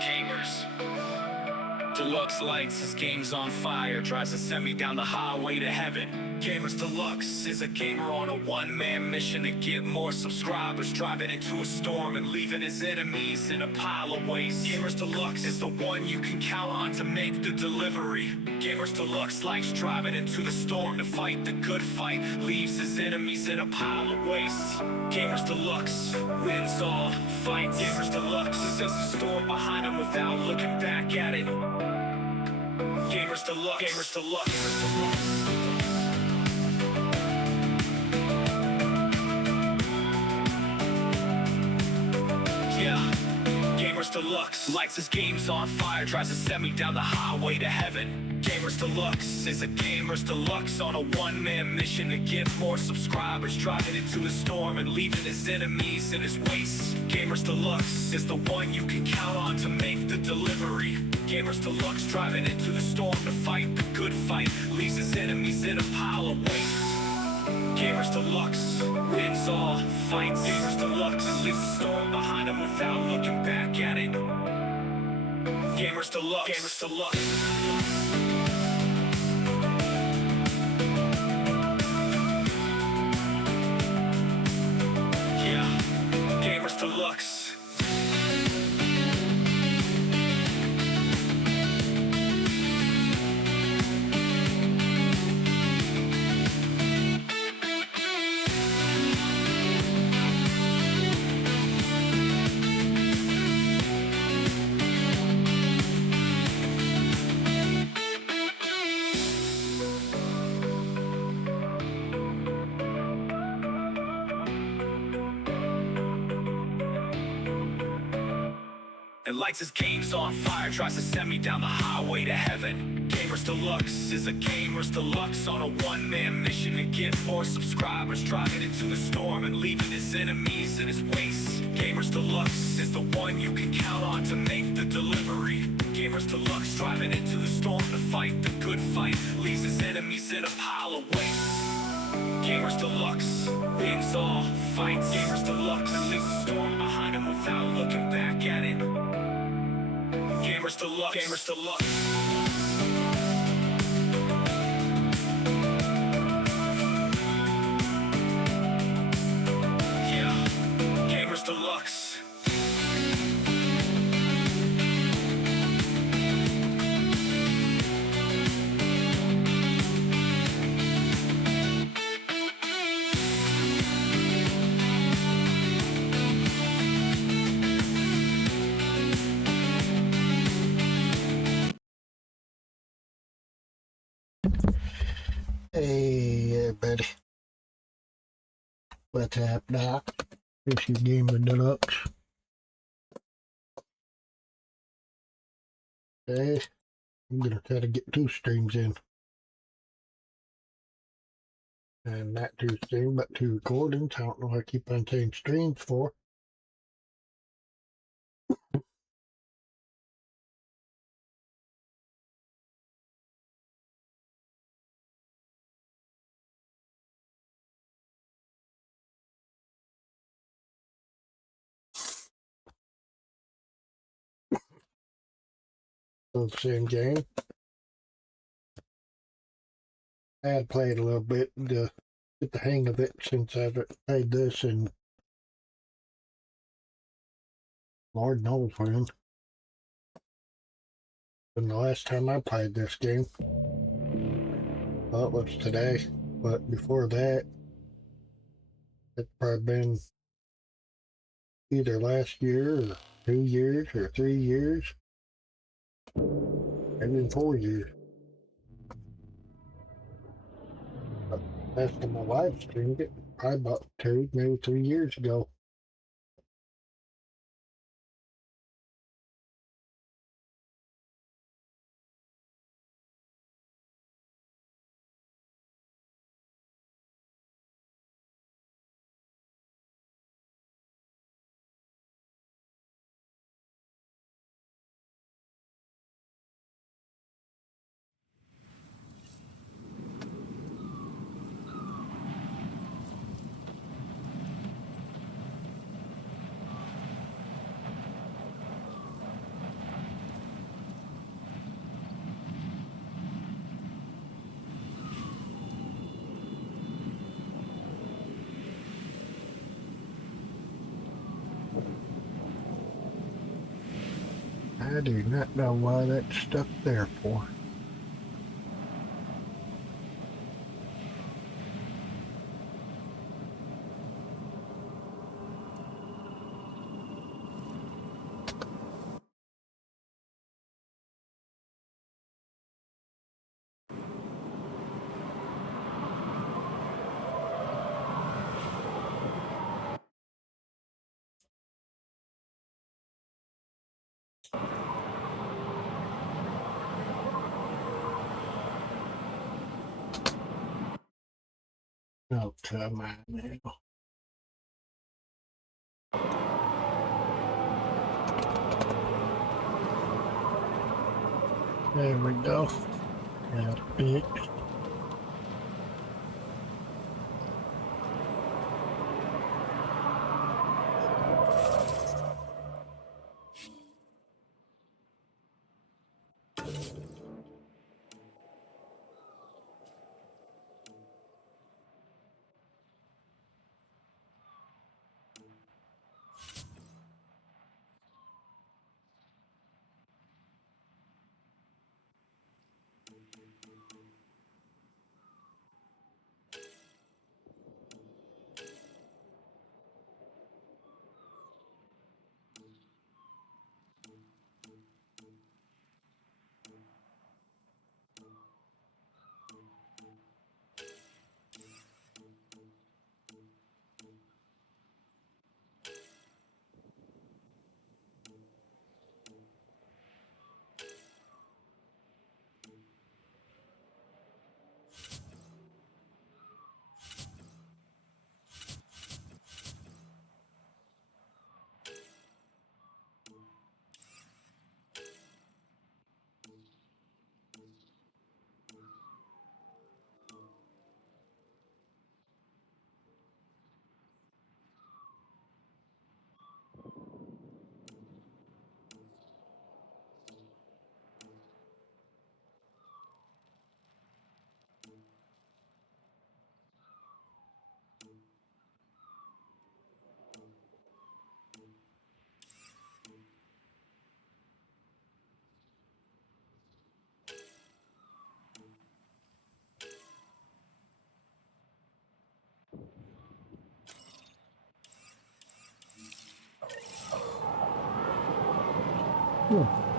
Gamers. Deluxe lights his game's on fire, tries to send me down the highway to heaven. Gamers Deluxe is a gamer on a one-man mission to get more subscribers, driving into a storm and leaving his enemies in a pile of waste. Gamers Deluxe is the one you can count on to make the delivery. Gamers Deluxe likes driving into the storm to fight the good fight, leaves his enemies in a pile of waste. Gamers Deluxe wins all fights. Gamers Deluxe sets the storm behind him without looking back at it. Gamers Deluxe, Gamers Deluxe, Gamers Deluxe. Gamers Deluxe lights his games on fire, tries to send me down the highway to heaven. Gamers Deluxe is a Gamers Deluxe on a one-man mission to get more subscribers, driving into the storm and leaving his enemies in his waste. Gamers Deluxe is the one you can count on to make the delivery. Gamers Deluxe driving into the storm to fight the good fight, leaves his enemies in a pile of waste. Gamers Deluxe wins all fights. Gamers Deluxe leaves the storm behind him without looking back at it. Gamers Deluxe, Gamers Deluxe. Yeah, Gamers Deluxe. And lights his games on fire, tries to send me down the highway to heaven. Gamers Deluxe is a Gamers Deluxe on a one-man mission to get more subscribers, driving into the storm and leaving his enemies in his waste. Gamers Deluxe is the one you can count on to make the delivery. Gamers Deluxe driving into the storm to fight the good fight, leaves his enemies in a pile of waste. Gamers Deluxe wins all fights. Gamers Deluxe leaves the storm behind him without looking back at it. Gamers Deluxe, Gamers Deluxe. Yeah, Gamers Deluxe. Hey everybody, what's up, Doc? This is Gamer Deluxe. Today, I'm gonna try to get 2 streams in. And not 2 streams, but 2 recordings. I don't know why I keep on saying streams for. So the same game. I had played a little bit to get the hang of it since I've played this, and Lord knows when. And the last time I played this game, well, it was today, but before that, it's probably been either last year or 2 years or 3 years, maybe 4 years. But last time I live streamed it, probably about 2, maybe 3 years ago. I do not know why that's stuck there for. Oh, come on now. There we go. Got it fixed.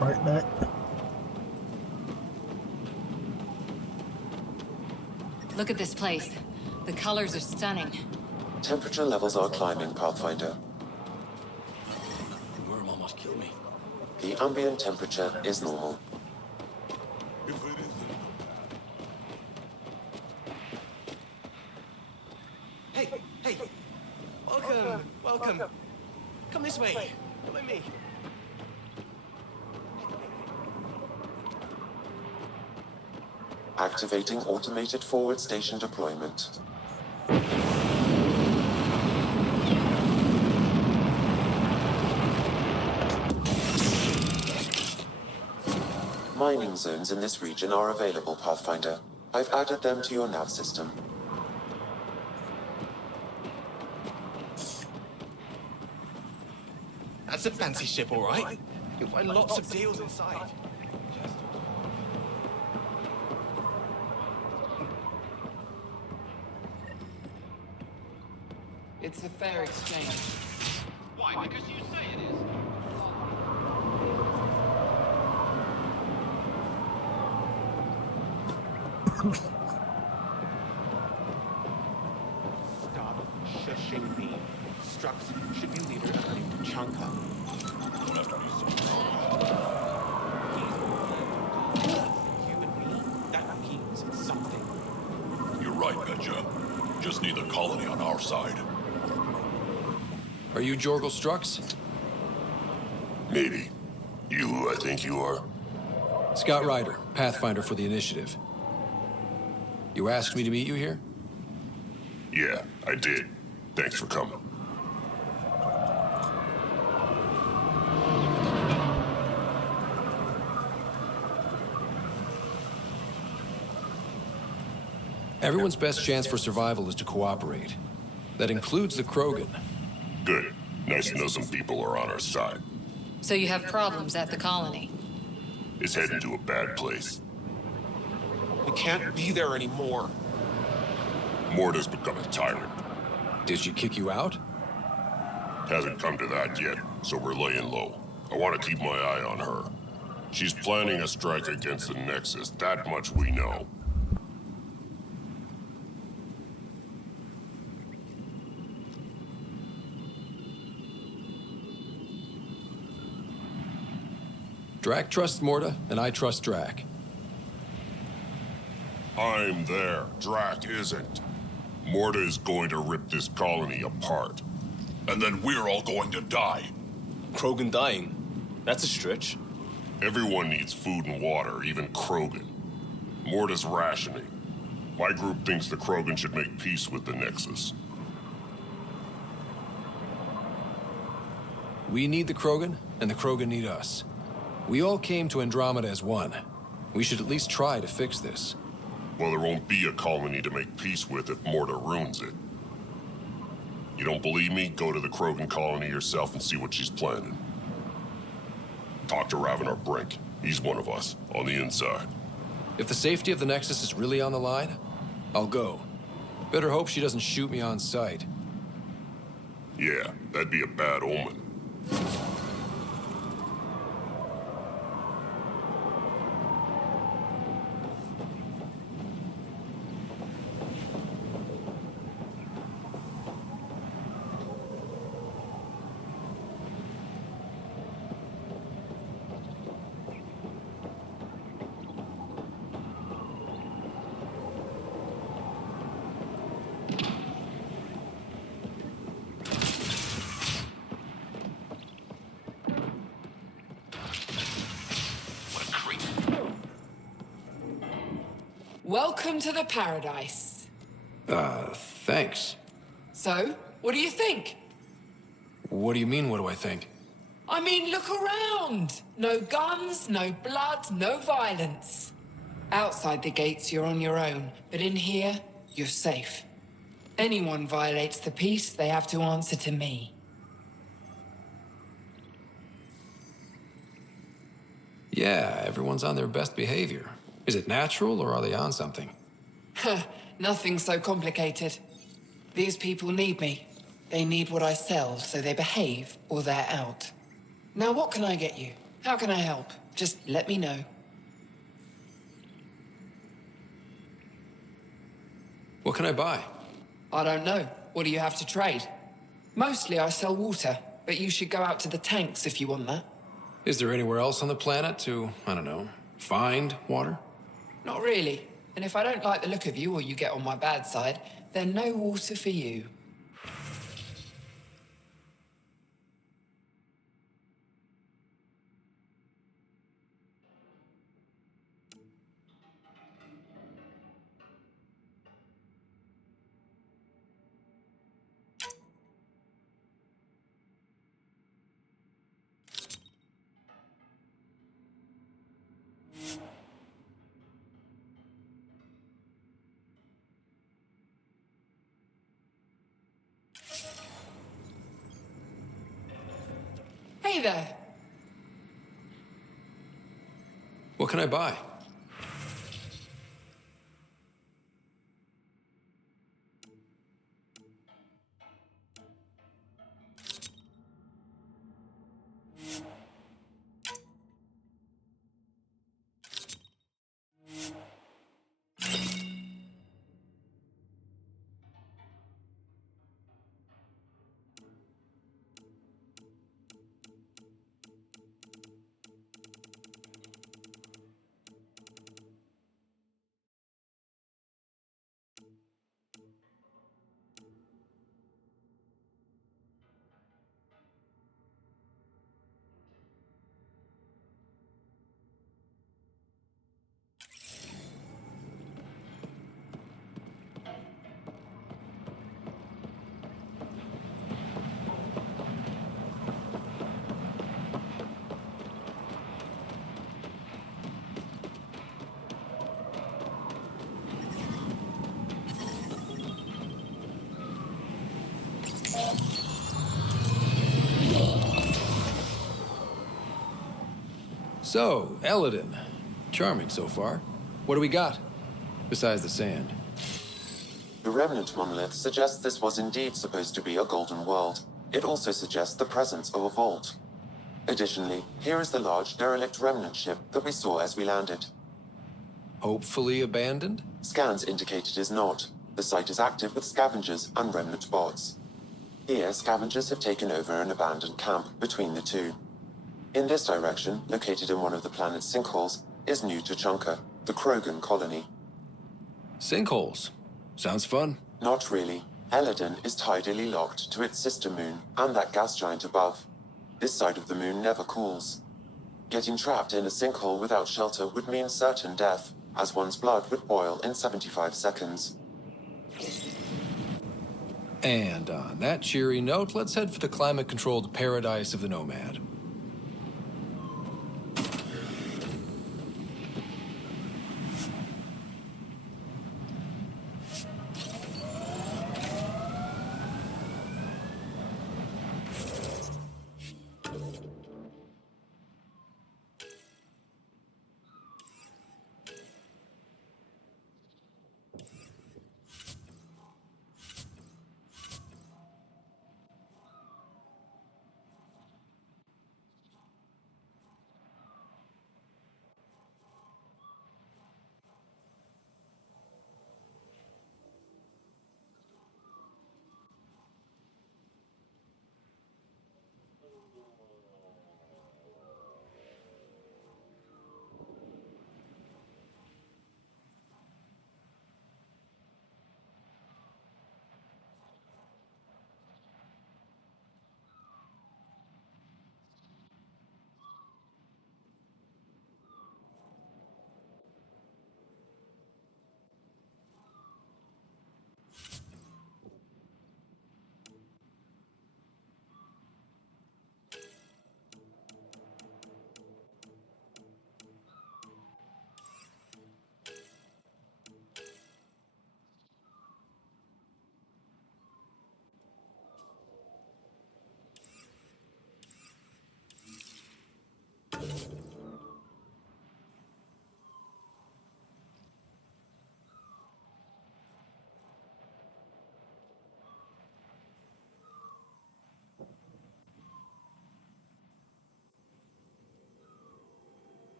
Right back. Look at this place. The colors are stunning. Temperature levels are climbing, Pathfinder. The worm almost killed me. The ambient temperature is normal. Hey! Welcome! Come this way! Come with me! Activating automated forward station deployment. Mining zones in this region are available, Pathfinder. I've added them to your nav system. That's a fancy ship, all right. You'll find lots of deals inside. It's a fair exchange. Why? Because you say it is. Stop shushing me. Strux should be leader of a chunka. You and me, that means something. You're right, Betcha. Just need the colony on our side. Are you Jorgal Strux? Maybe. You who I think you are? Scott Ryder, Pathfinder for the Initiative. You asked me to meet you here? Yeah, I did. Thanks for coming. Everyone's best chance for survival is to cooperate. That includes the Krogan. Good. Nice to know some people are on our side. So you have problems at the colony. It's heading to a bad place. We can't be there anymore. Morta's become a tyrant. Did she kick you out? Hasn't come to that yet, so we're laying low. I want to keep my eye on her. She's planning a strike against the Nexus, that much we know. Drac trusts Morta, and I trust Drac. I'm there. Drac isn't. Morta is going to rip this colony apart. And then we're all going to die. Krogan dying. That's a stretch. Everyone needs food and water, even Krogan. Morta's rationing. My group thinks the Krogan should make peace with the Nexus. We need the Krogan, and the Krogan need us. We all came to Andromeda as one. We should at least try to fix this. Well, there won't be a colony to make peace with if Morta ruins it. You don't believe me? Go to the Krogan colony yourself and see what she's planning. Talk to Ravenar Brink. He's one of us, on the inside. If the safety of the Nexus is really on the line, I'll go. Better hope she doesn't shoot me on sight. Yeah, that'd be a bad omen. Welcome to the paradise. Thanks. So, what do you think? What do you mean, what do I think? I mean, look around. No guns, no blood, no violence. Outside the gates, you're on your own. But in here, you're safe. Anyone violates the peace, they have to answer to me. Yeah, everyone's on their best behavior. Is it natural, or are they on something? Nothing so complicated. These people need me. They need what I sell, so they behave, or they're out. Now what can I get you? How can I help? Just let me know. What can I buy? I don't know. What do you have to trade? Mostly I sell water, but you should go out to the tanks if you want that. Is there anywhere else on the planet to, I don't know, find water? Not really. And if I don't like the look of you or you get on my bad side, then no water for you. Hey there. What can I buy? So, Eladin. Charming so far. What do we got? Besides the sand. The remnant monolith suggests this was indeed supposed to be a golden world. It also suggests the presence of a vault. Additionally, here is the large derelict remnant ship that we saw as we landed. Hopefully abandoned? Scans indicate it is not. The site is active with scavengers and remnant bots. Here, scavengers have taken over an abandoned camp between the two. In this direction, located in one of the planet's sinkholes, is New Tuchanka, the Krogan colony. Sinkholes. Sounds fun. Not really. Eladin is tidally locked to its sister moon and that gas giant above. This side of the moon never cools. Getting trapped in a sinkhole without shelter would mean certain death, as one's blood would boil in 75 seconds. And on that cheery note, let's head for the climate-controlled paradise of the Nomad.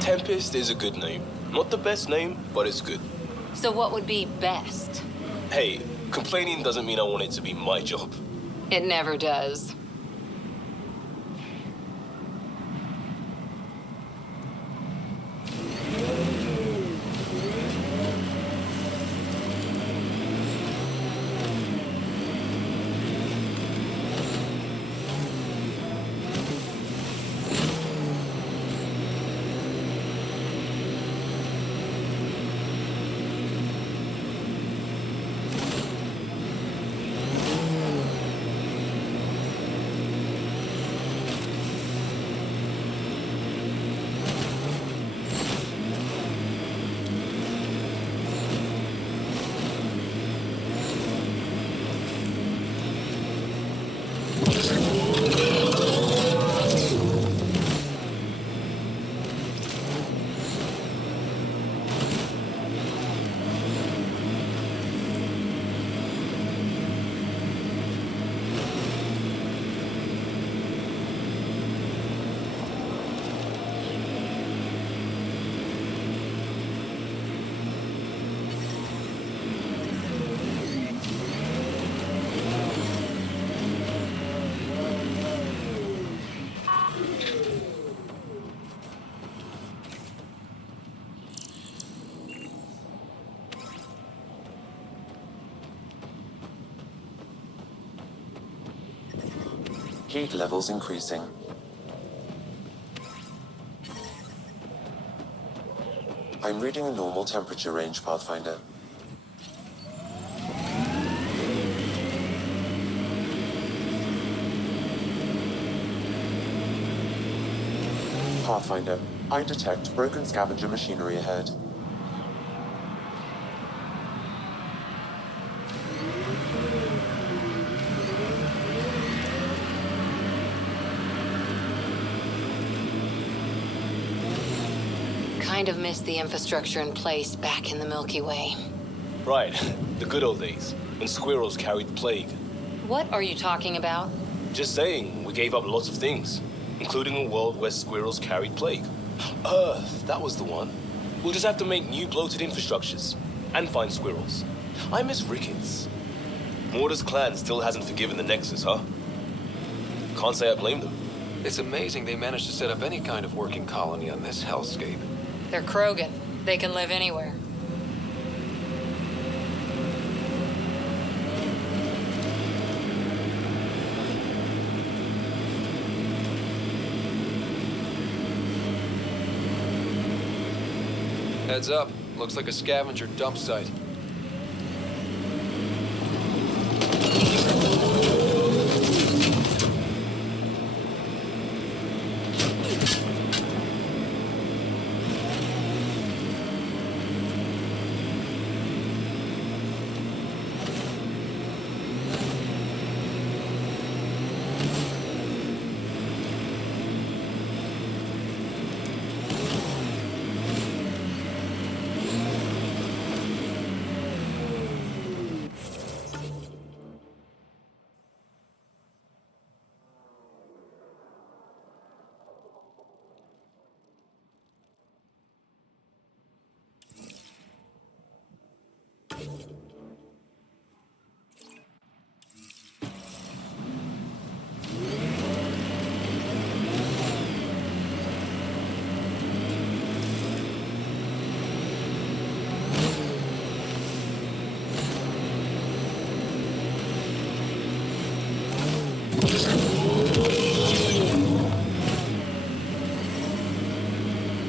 Tempest is a good name. Not the best name, but it's good. So what would be best? Hey, complaining doesn't mean I want it to be my job. It never does. Heat levels increasing. I'm reading a normal temperature range, Pathfinder. Pathfinder, I detect broken scavenger machinery ahead. Kind of missed the infrastructure in place back in the Milky Way. Right, the good old days, when squirrels carried the plague. What are you talking about? Just saying, we gave up lots of things, including a world where squirrels carried plague. Earth, that was the one. We'll just have to make new bloated infrastructures, and find squirrels. I miss Ricketts. Morta's clan still hasn't forgiven the Nexus, huh? Can't say I blame them. It's amazing they managed to set up any kind of working colony on this hellscape. They're Krogan. They can live anywhere. Heads up. Looks like a scavenger dump site.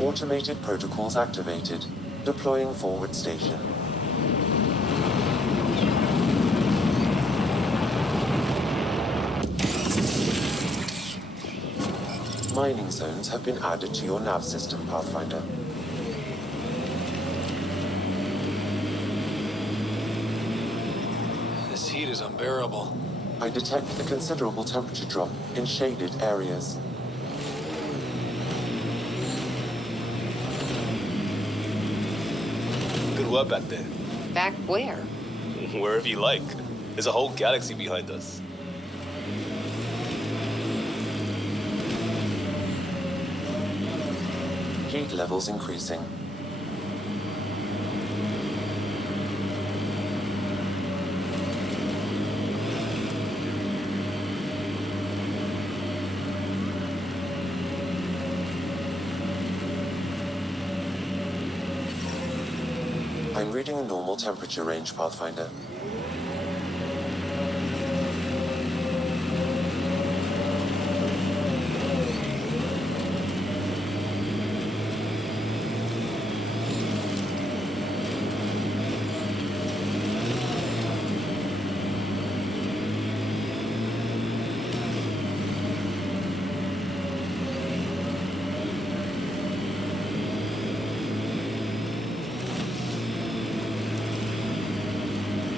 Automated protocols activated. Deploying forward station. Mining zones have been added to your nav system, Pathfinder. This heat is unbearable. I detect a considerable temperature drop in shaded areas. Good work back there. Back where? Wherever you like. There's a whole galaxy behind us. Heat levels increasing. I'm reading a normal temperature range, Pathfinder.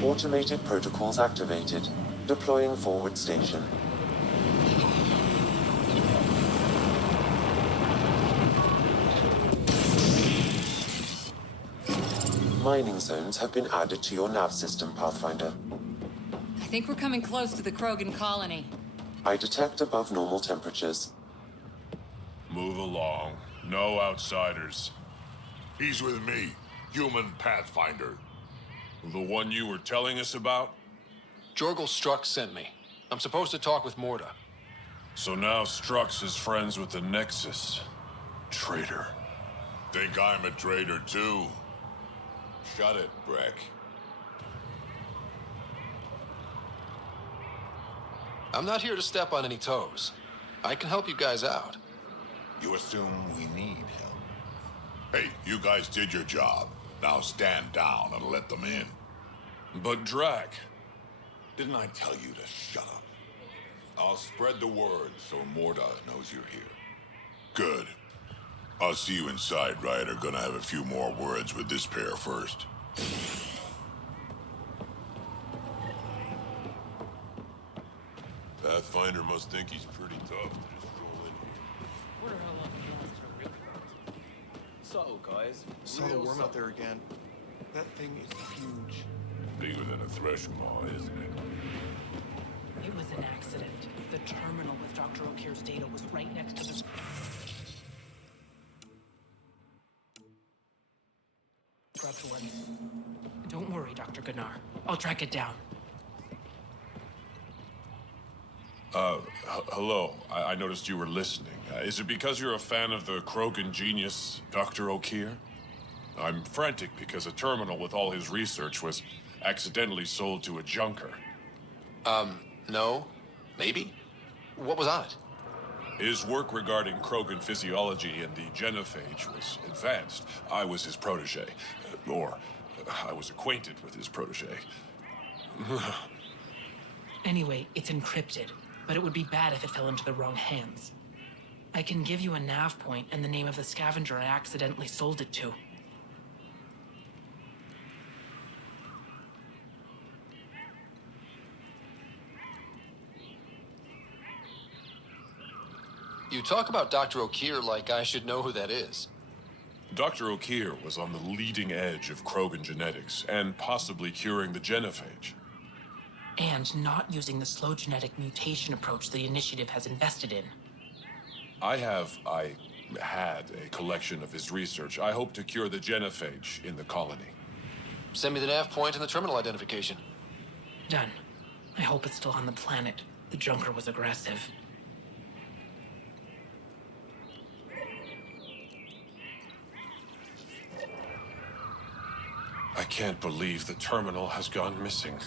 Automated protocols activated. Deploying forward station. Mining zones have been added to your nav system, Pathfinder. I think we're coming close to the Krogan colony. I detect above normal temperatures. Move along. No outsiders. He's with me, human Pathfinder. The one you were telling us about? Jorgel Strux sent me. I'm supposed to talk with Morta. So now Strux is friends with the Nexus. Traitor. Think I'm a traitor too? Shut it, Breck. I'm not here to step on any toes. I can help you guys out. You assume we need help? Hey, you guys did your job. Now stand down and let them in. But Drac... Didn't I tell you to shut up? I'll spread the word so Morta knows you're here. Good. I'll see you inside, Ryder. Gonna have a few more words with this pair first. Pathfinder must think he's pretty tough to just roll in here. Wonder how long he lasts for real fast. Subtle, guys. Saw the worm out there again. That thing is huge. Bigger than a thresh maw, isn't it? It was an accident. The terminal with Dr. O'Keefe's data was right next to the... Scrubbed one. Don't worry, Dr. Gunnar. I'll track it down. Hello. I noticed you were listening. Is it because you're a fan of the Krogan genius, Dr. O'Keefe? I'm frantic because a terminal with all his research was accidentally sold to a junker. No. Maybe? What was on it? His work regarding Krogan physiology and the genophage was advanced. I was his protege. Or, I was acquainted with his protege. Anyway, it's encrypted, but it would be bad if it fell into the wrong hands. I can give you a nav point and the name of the scavenger I accidentally sold it to. You talk about Dr. O'Keefe like I should know who that is. Dr. O'Keefe was on the leading edge of Krogan genetics and possibly curing the genophage. And not using the slow genetic mutation approach the Initiative has invested in. I had a collection of his research. I hope to cure the genophage in the colony. Send me the nav point and the terminal identification. Done. I hope it's still on the planet. The junker was aggressive. I can't believe the terminal has gone missing.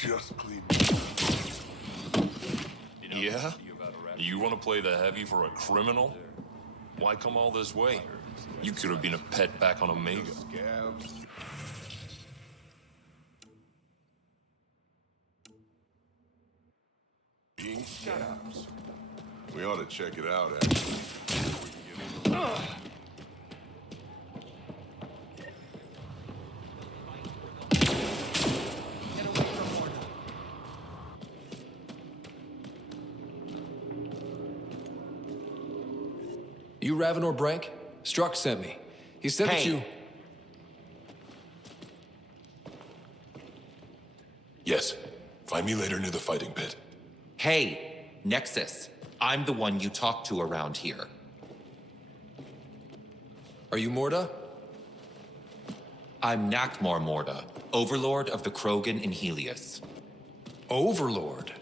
Just clean. Yeah? You want to play the heavy for a criminal? Why come all this way? You could have been a pet back on Omega. Scavs. Being scabs. We ought to check it out, actually. We can get in. You Ravenor Brank? Struck sent me. He said that you... Yes. Find me later near the fighting pit. Hey, Nexus. I'm the one you talk to around here. Are you Morda? I'm Nakmor Morda, Overlord of the Krogan in Helios. Overlord?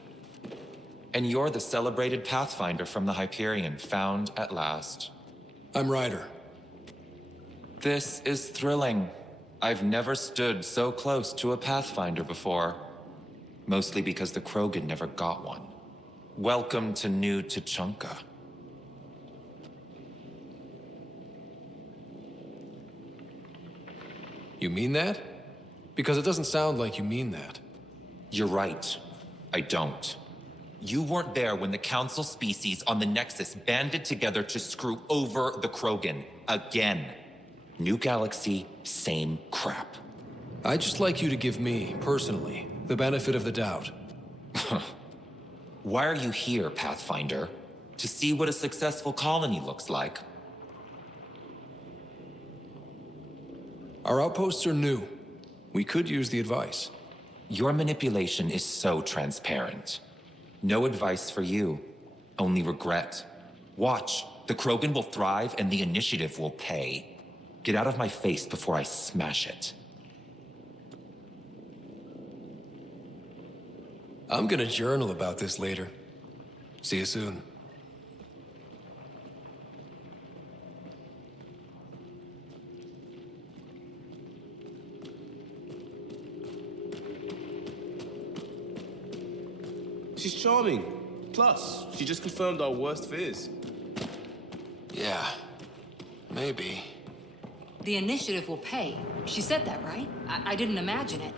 And you're the celebrated Pathfinder from the Hyperion, found at last. I'm Ryder. This is thrilling. I've never stood so close to a Pathfinder before. Mostly because the Krogan never got one. Welcome to New Tuchanka. You mean that? Because it doesn't sound like you mean that. You're right. I don't. You weren't there when the Council species on the Nexus banded together to screw over the Krogan. Again. New galaxy, same crap. I'd just like you to give me, personally, the benefit of the doubt. Why are you here, Pathfinder? To see what a successful colony looks like? Our outposts are new. We could use the advice. Your manipulation is so transparent. No advice for you, only regret. Watch, the Krogan will thrive and the Initiative will pay. Get out of my face before I smash it. I'm gonna journal about this later. See you soon. She's charming. Plus, she just confirmed our worst fears. Yeah, maybe. The Initiative will pay. She said that, right? I didn't imagine it.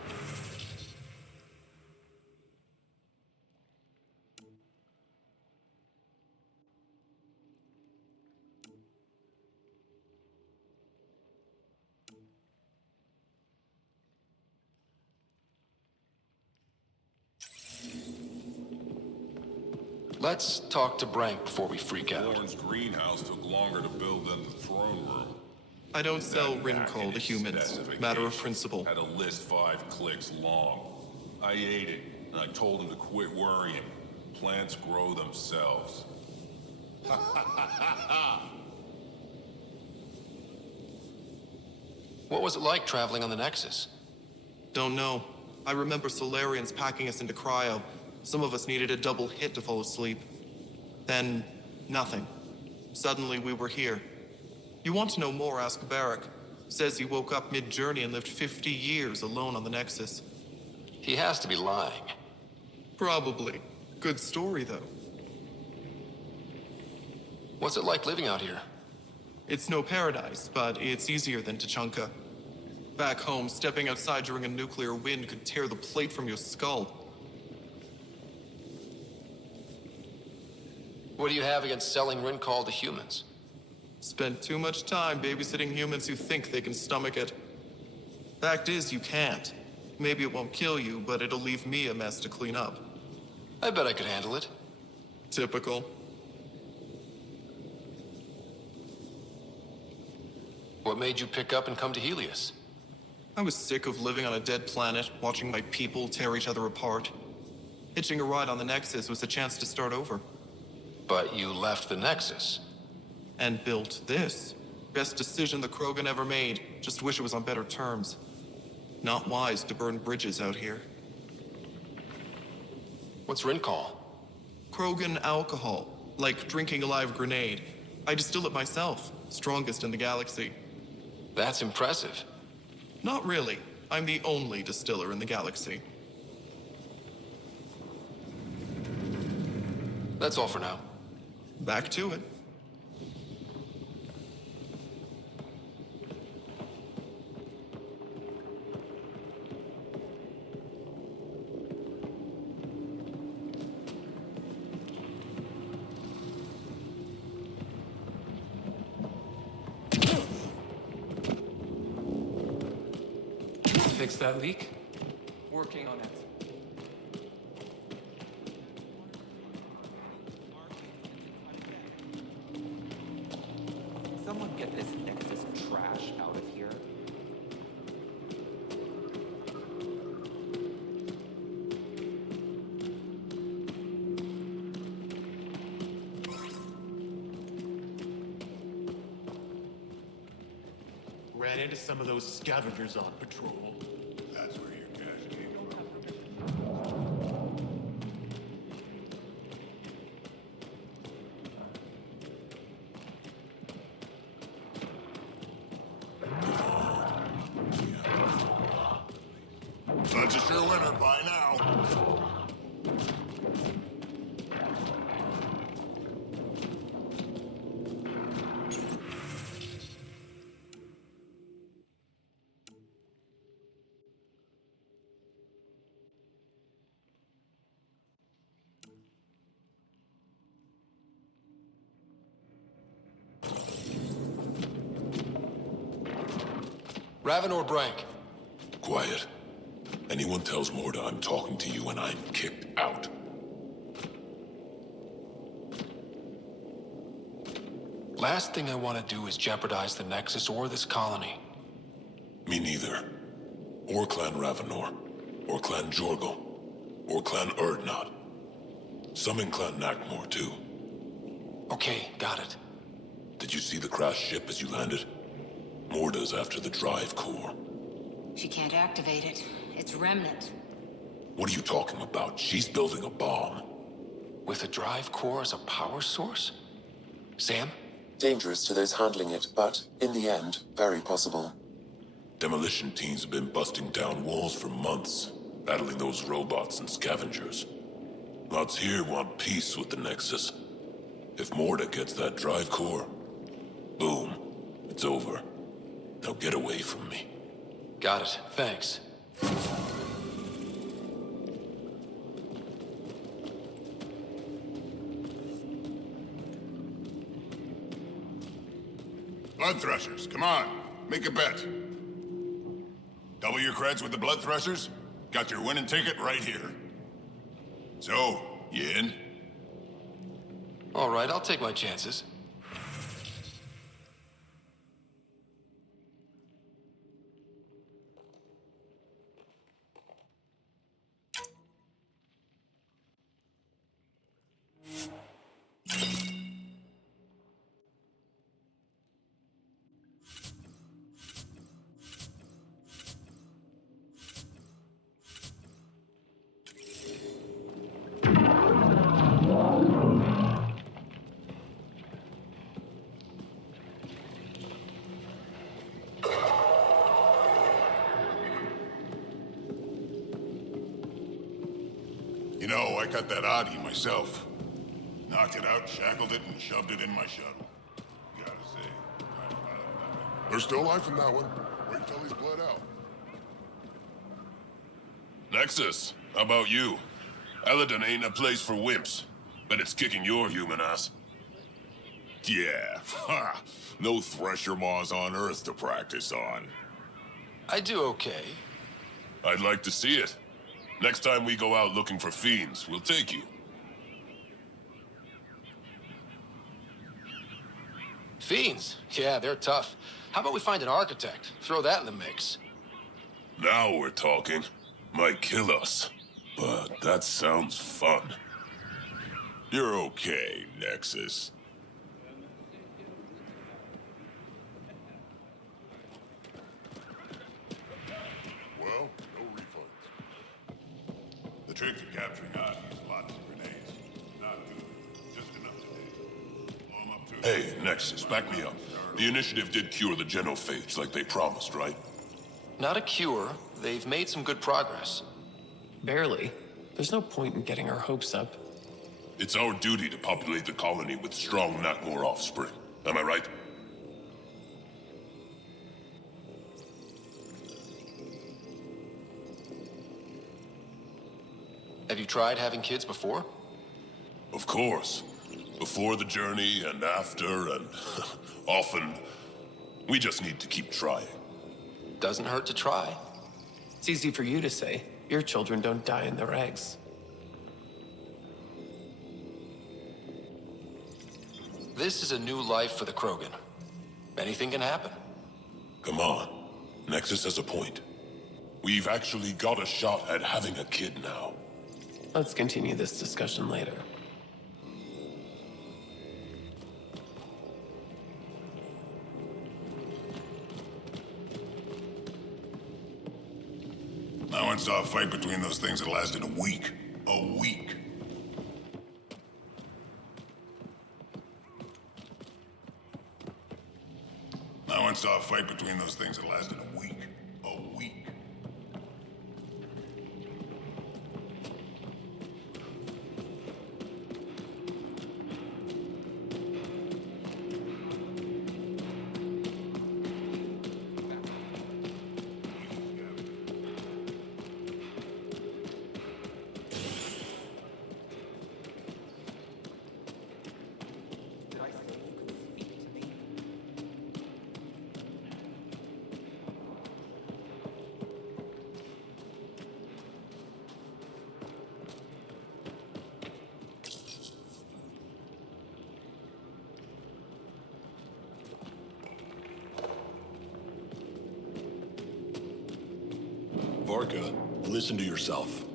Let's talk to Brank before we freak out. Warren's greenhouse took longer to build than the throne room. I don't sell Rincol to humans. Matter of principle. Had a list 5 clicks long. I ate it, and I told him to quit worrying. Plants grow themselves. What was it like traveling on the Nexus? Don't know. I remember Solarians packing us into cryo. Some of us needed a double hit to fall asleep. Then, nothing. Suddenly we were here. You want to know more, ask Barrack. Says he woke up mid-journey and lived 50 years alone on the Nexus. He has to be lying. Probably. Good story, though. What's it like living out here? It's no paradise, but it's easier than Tachanka. Back home, stepping outside during a nuclear wind could tear the plate from your skull. What do you have against selling Rincol to humans? Spent too much time babysitting humans who think they can stomach it. Fact is, you can't. Maybe it won't kill you, but it'll leave me a mess to clean up. I bet I could handle it. Typical. What made you pick up and come to Helios? I was sick of living on a dead planet, watching my people tear each other apart. Hitching a ride on the Nexus was a chance to start over. But you left the Nexus. And built this. Best decision the Krogan ever made. Just wish it was on better terms. Not wise to burn bridges out here. What's Rincol? Krogan alcohol. Like drinking a live grenade. I distill it myself. Strongest in the galaxy. That's impressive. Not really. I'm the only distiller in the galaxy. That's all for now. Back to it. Fix that leak? Working on it. Someone get this Nexus trash out of here. Ran into some of those scavengers on patrol. That's where your cash came from. That's a sure winner by now. Raven or Brank? Quiet. Anyone tells Morda I'm talking to you and I'm kicked out. Last thing I want to do is jeopardize the Nexus or this colony. Me neither. Or Clan Ravenor. Or Clan Jorgal. Or Clan Erdnot. Some in Clan Nakmor, too. Okay, got it. Did you see the crashed ship as you landed? Morda's after the drive core. She can't activate it. It's Remnant. What are you talking about? She's building a bomb. With a drive core as a power source? Sam? Dangerous to those handling it, but, in the end, very possible. Demolition teams have been busting down walls for months, battling those robots and scavengers. Lots here want peace with the Nexus. If Morda gets that drive core, boom, it's over. Now get away from me. Got it. Thanks. Blood threshers, come on. Make a bet. Double your creds with the blood threshers? Got your winning ticket right here. So, you in? All right, I'll take my chances. You know, I got that Audi myself. Knocked it out, shackled it, and shoved it in my shuttle. Gotta say, There's still life in that one. Wait till he's bled out. Nexus, how about you? Eladon ain't a place for wimps, but it's kicking your human ass. Yeah, ha! No thresher maws on Earth to practice on. I do okay. I'd like to see it. Next time we go out looking for fiends, we'll take you. Fiends? Yeah, they're tough. How about we find an architect? Throw that in the mix. Now we're talking. Might kill us, but that sounds fun. You're okay, Nexus. Well, no refunds. The trick to capturing Adi is lots of grenades. Not good, just enough to hit. Blow 'em up too. Hey, Nexus, back me up. The initiative did cure the genophage like they promised, right? Not a cure. They've made some good progress. Barely. There's no point in getting our hopes up. It's our duty to populate the colony with strong Nakmor offspring. Am I right? Have you tried having kids before? Of course. Before the journey and after and often. We just need to keep trying. Doesn't hurt to try. It's easy for you to say. Your children don't die in their eggs. This is a new life for the Krogan. Anything can happen. Come on. Nexus has a point. We've actually got a shot at having a kid now. Let's continue this discussion later. I once saw a fight between those things that lasted a week. A week. I once saw a fight between those things that lasted a week. A week. Varka, listen to yourself.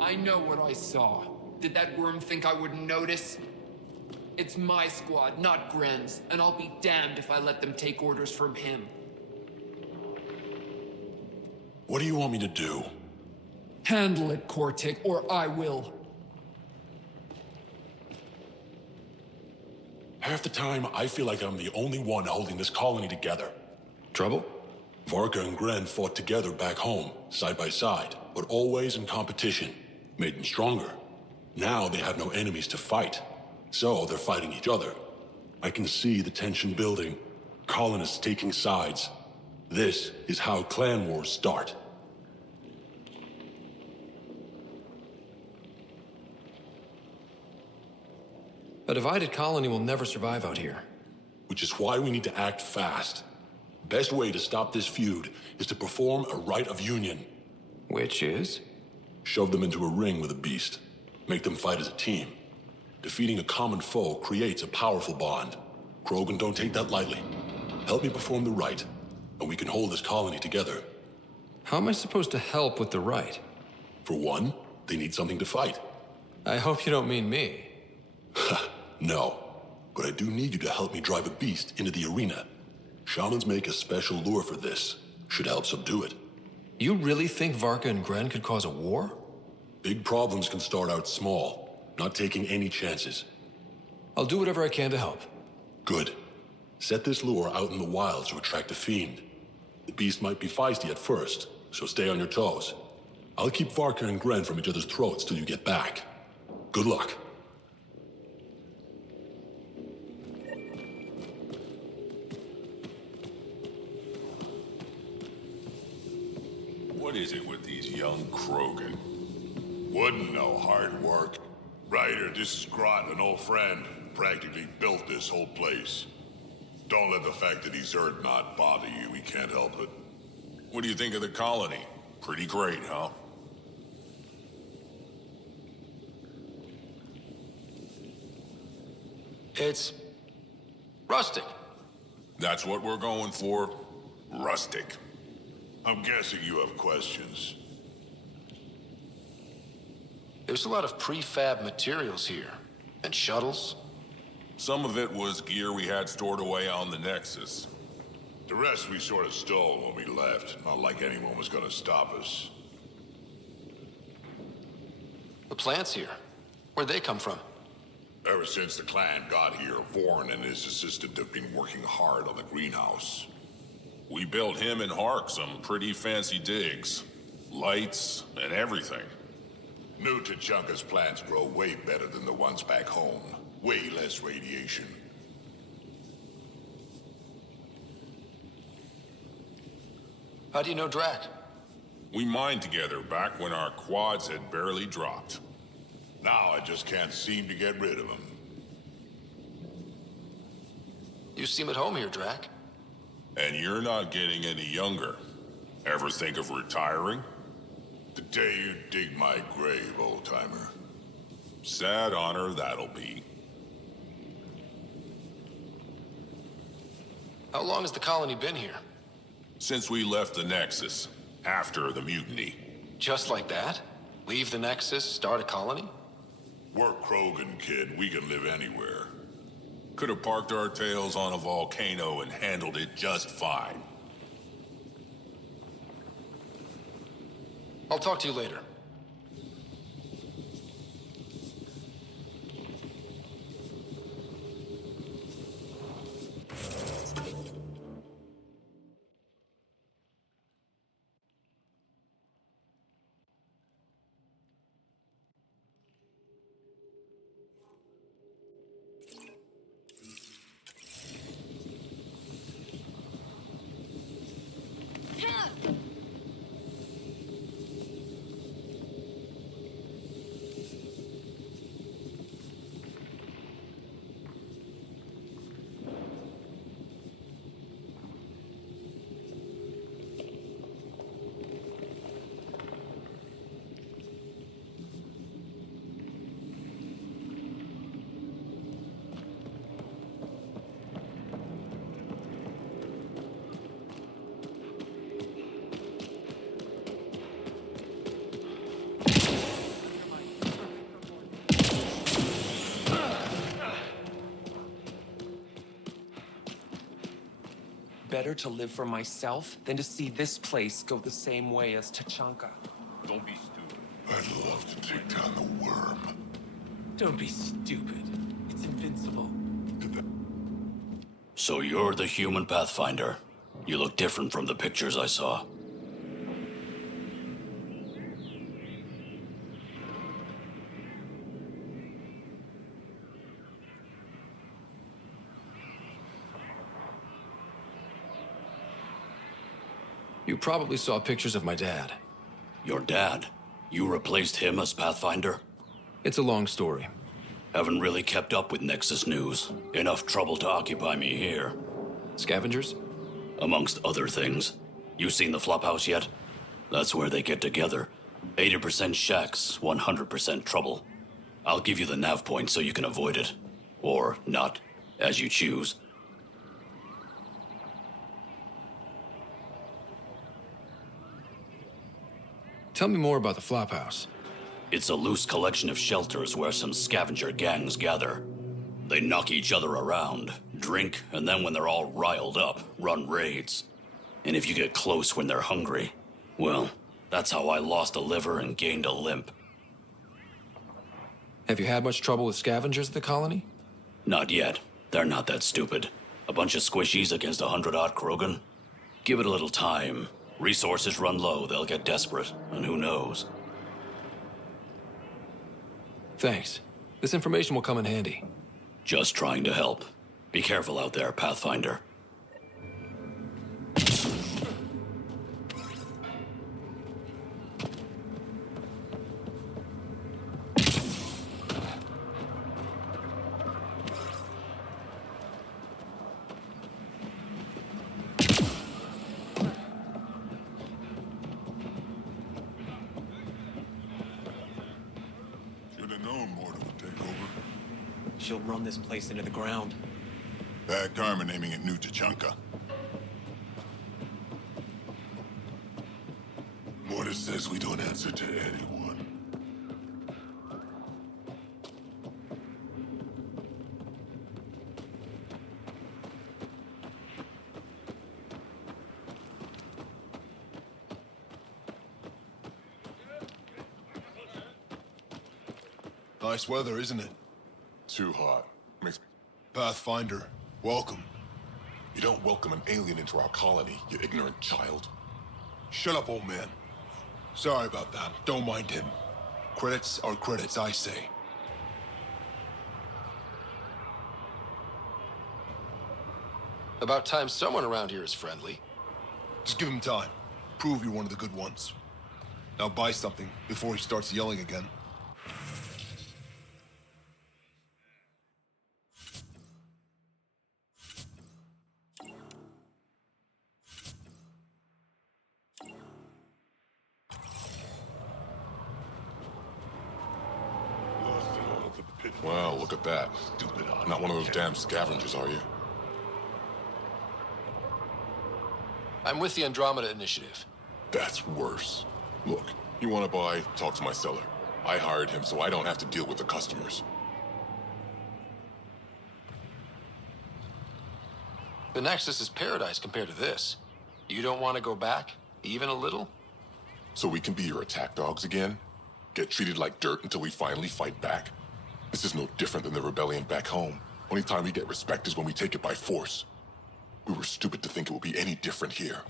I know what I saw. Did that worm think I wouldn't notice? It's my squad, not Gren's, and I'll be damned if I let them take orders from him. What do you want me to do? Handle it, Cortic, or I will. Half the time, I feel like I'm the only one holding this colony together. Trouble? Varka and Gren fought together back home, side by side, but always in competition. Made them stronger. Now they have no enemies to fight, so they're fighting each other. I can see the tension building, colonists taking sides. This is how clan wars start. A divided colony will never survive out here. Which is why we need to act fast. Best way to stop this feud is to perform a rite of union. Which is? Shove them into a ring with a beast. Make them fight as a team. Defeating a common foe creates a powerful bond. Krogan don't take that lightly. Help me perform the rite, and we can hold this colony together. How am I supposed to help with the rite? For one, they need something to fight. I hope you don't mean me. No, but I do need you to help me drive a beast into the arena. Shamans make a special lure for this. Should help subdue it. You really think Varka and Gren could cause a war? Big problems can start out small, not taking any chances. I'll do whatever I can to help. Good. Set this lure out in the wilds to attract the fiend. The beast might be feisty at first, so stay on your toes. I'll keep Varka and Gren from each other's throats till you get back. Good luck. What is it with these young Krogan? Wouldn't know hard work. Ryder, this is Grot, an old friend. Practically built this whole place. Don't let the fact that he's Earth not bother you. We can't help it. What do you think of the colony? Pretty great, huh? It's rustic. That's what we're going for. Rustic. I'm guessing you have questions. There's a lot of prefab materials here. And shuttles. Some of it was gear we had stored away on the Nexus. The rest we sort of stole when we left. Not like anyone was gonna stop us. The plants here. Where'd they come from? Ever since the clan got here, Vorn and his assistant have been working hard on the greenhouse. We built him and Hark some pretty fancy digs. Lights and everything. New Tachanka's plants grow way better than the ones back home. Way less radiation. How do you know Drac? We mined together back when our quads had barely dropped. Now I just can't seem to get rid of him. You seem at home here, Drac. And you're not getting any younger. Ever think of retiring? The day you dig my grave, old-timer. Sad honor that'll be. How long has the colony been here? Since we left the Nexus, after the mutiny. Just like that? Leave the Nexus, start a colony? We're Krogan, kid. We can live anywhere. Could have parked our tails on a volcano and handled it just fine. I'll talk to you later. Better to live for myself than to see this place go the same way as Tachanka. Don't be stupid. I'd love to take down the worm. Don't be stupid. It's invincible. So you're the human Pathfinder. You look different from the pictures I saw. You probably saw pictures of my dad. Your dad? You replaced him as Pathfinder? It's a long story. Haven't really kept up with Nexus news. Enough trouble to occupy me here. Scavengers? Amongst other things. You seen the Flophouse yet? That's where they get together. 80% shacks, 100% trouble. I'll give you the nav point so you can avoid it. Or not, as you choose. Tell me more about the Flophouse. It's a loose collection of shelters where some scavenger gangs gather. They knock each other around, drink, and then when they're all riled up, run raids. And if you get close when they're hungry, well, that's how I lost a liver and gained a limp. Have you had much trouble with scavengers at the colony? Not yet. They're not that stupid. A bunch of squishies against 100-odd Krogan? Give it a little time. Resources run low, they'll get desperate, and who knows? Thanks. This information will come in handy. Just trying to help. Be careful out there, Pathfinder. She'll run this place into the ground. Bad karma naming it New Tachanka. Mortis says we don't answer to anyone. Nice weather, isn't it? Too hot. Makes Pathfinder, welcome. You don't welcome an alien into our colony, you ignorant child. Shut up, old man. Sorry about that. Don't mind him. Credits are credits, I say. About time someone around here is friendly. Just give him time. Prove you're one of the good ones. Now buy something before he starts yelling again. Wow, look at that. Not one of those damn scavengers, are you? I'm with the Andromeda Initiative. That's worse. Look, you want to buy? Talk to my seller. I hired him so I don't have to deal with the customers. The Nexus is paradise compared to this. You don't want to go back, even a little? So we can be your attack dogs again? Get treated like dirt until we finally fight back? This is no different than the rebellion back home. Only time we get respect is when we take it by force. We were stupid to think it would be any different here.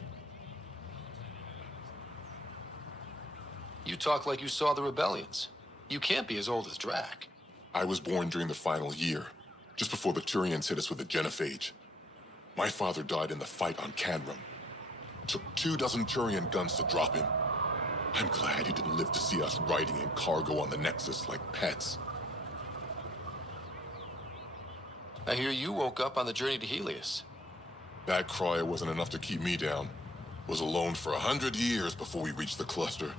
You talk like you saw the rebellions. You can't be as old as Drac. I was born during the final year, just before the Turians hit us with the genophage. My father died in the fight on Canrum. Took 24 Turian guns to drop him. I'm glad he didn't live to see us riding in cargo on the Nexus like pets. I hear you woke up on the journey to Helios. That cryer wasn't enough to keep me down. Was alone for 100 years before we reached the cluster.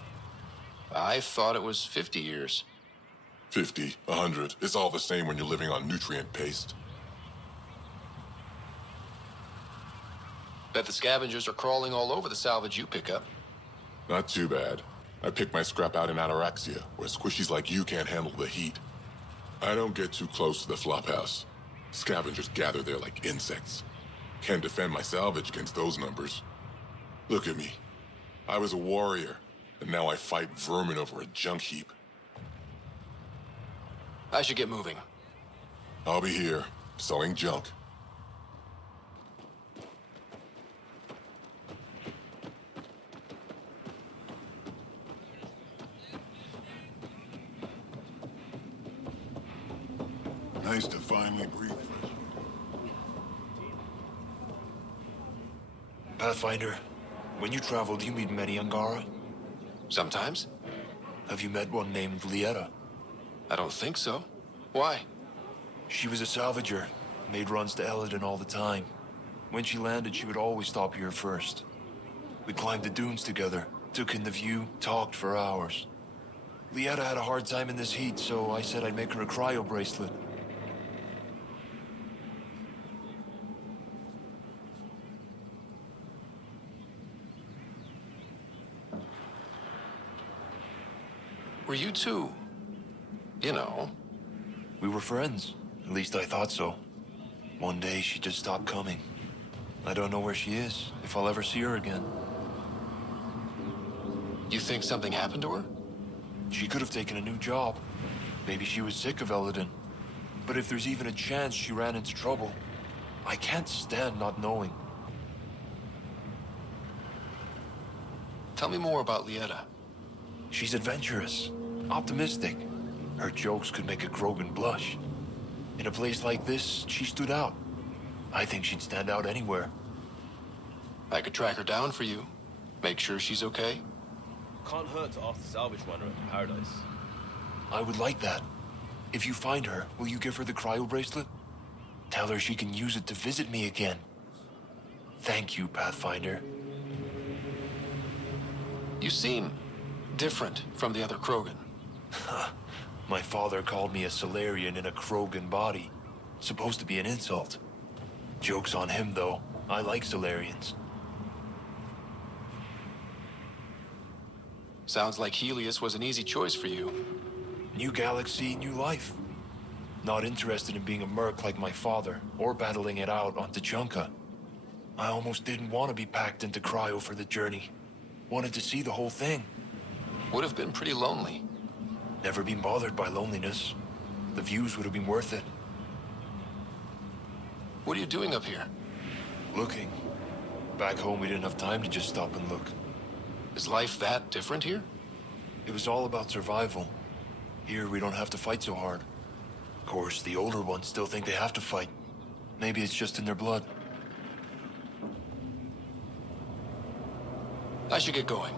I thought it was 50 years. 50, 100, it's all the same when you're living on nutrient paste. Bet the scavengers are crawling all over the salvage you pick up. Not too bad. I pick my scrap out in Ataraxia, where squishies like you can't handle the heat. I don't get too close to the Flophouse. Scavengers gather there like insects. Can't defend my salvage against those numbers. Look at me. I was a warrior, and now I fight vermin over a junk heap. I should get moving. I'll be here, selling junk. Nice to finally breathe. Pathfinder, when you travel, do you meet many Angara? Sometimes. Have you met one named Lieta? I don't think so. Why? She was a salvager, made runs to Eladin all the time. When she landed, she would always stop here first. We climbed the dunes together, took in the view, talked for hours. Lieta had a hard time in this heat, so I said I'd make her a cryo bracelet. Were you two, you know? We were friends. At least I thought so. One day she just stopped coming. I don't know where she is, if I'll ever see her again. You think something happened to her? She could have taken a new job. Maybe she was sick of Eladin. But if there's even a chance she ran into trouble, I can't stand not knowing. Tell me more about Lieta. She's adventurous, optimistic. Her jokes could make a Krogan blush. In a place like this, she stood out. I think she'd stand out anywhere. I could track her down for you. Make sure she's okay. Can't hurt to ask the salvage runner at Paradise. I would like that. If you find her, will you give her the cryo bracelet? Tell her she can use it to visit me again. Thank you, Pathfinder. You seem different from the other Krogan. My father called me a Solarian in a Krogan body. Supposed to be an insult. Joke's on him, though. I like Solarians. Sounds like Helios was an easy choice for you. New galaxy, new life. Not interested in being a merc like my father, or battling it out on Tachanka. I almost didn't want to be packed into cryo for the journey. Wanted to see the whole thing. Would have been pretty lonely. Never been bothered by loneliness. The views would have been worth it. What are you doing up here? Looking. Back home, we didn't have time to just stop and look. Is life that different here? It was all about survival. Here, we don't have to fight so hard. Of course, the older ones still think they have to fight. Maybe it's just in their blood. I should get going.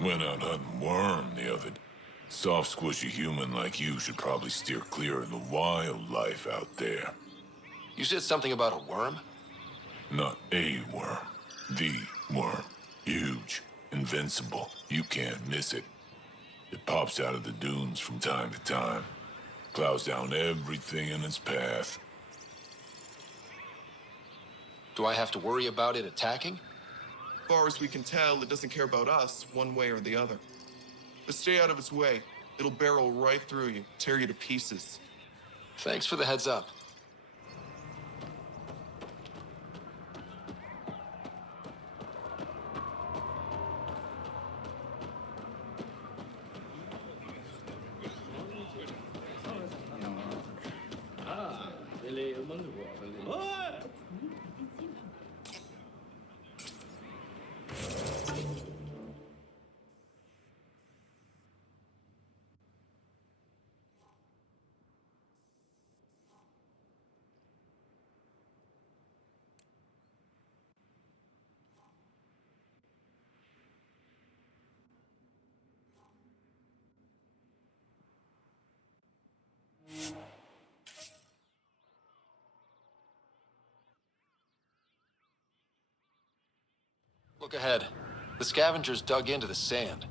Went out hunting worm the other day. Soft, squishy human like you should probably steer clear of the wildlife out there. You said something about a worm? Not a worm. The worm. Huge. Invincible. You can't miss it. It pops out of the dunes from time to time. Plows down everything in its path. Do I have to worry about it attacking? As far as we can tell, it doesn't care about us one way or the other. But stay out of its way. It'll barrel right through you, tear you to pieces. Thanks for the heads up. Look ahead. The scavengers dug into the sand.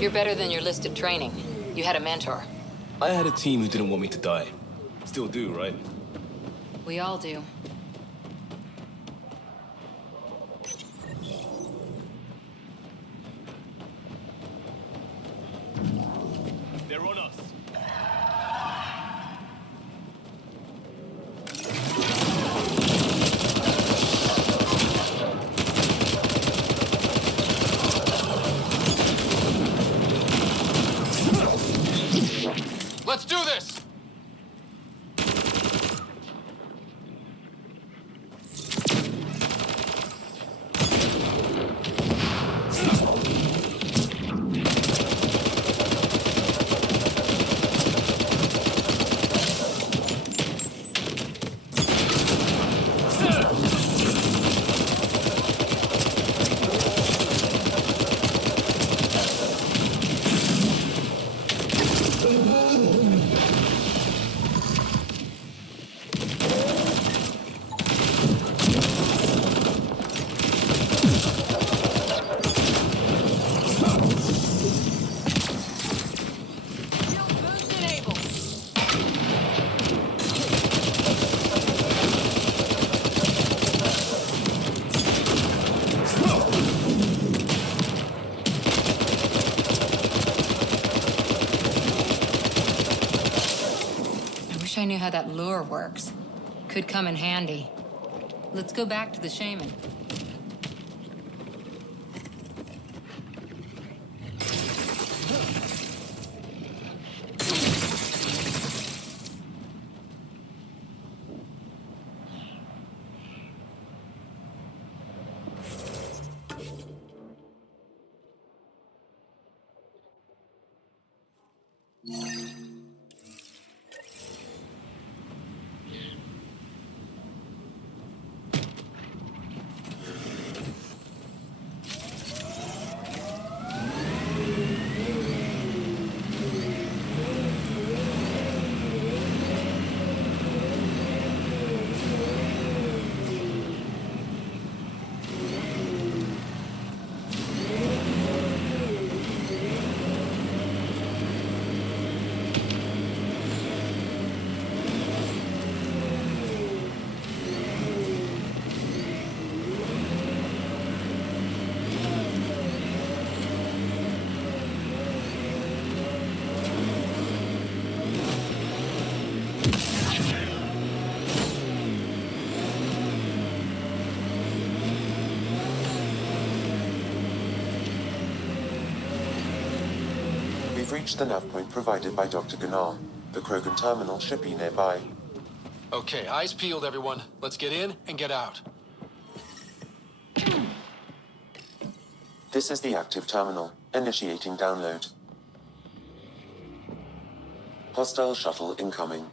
You're better than your listed training. You had a mentor. I had a team who didn't want me to die. Still do, right? We all do. They're on us. Let's do this! I knew how that lure works. Could come in handy. Let's go back to the shaman. We've reached the nav point provided by Dr. Gunnar. The Krogan terminal should be nearby. Okay, eyes peeled, everyone. Let's get in and get out. This is the active terminal. Initiating download. Hostile shuttle incoming.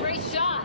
Great shot.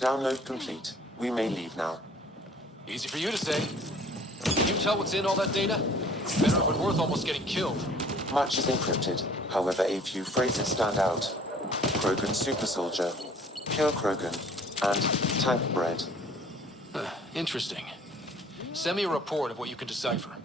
Download complete. We may leave now. Easy for you to say. Can you tell what's in all that data? Better if it worth almost getting killed. Much is encrypted, however a few phrases stand out. Krogan super soldier, pure Krogan, and tank bread. Interesting. Send me a report of what you can decipher.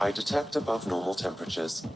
I detect above normal temperatures.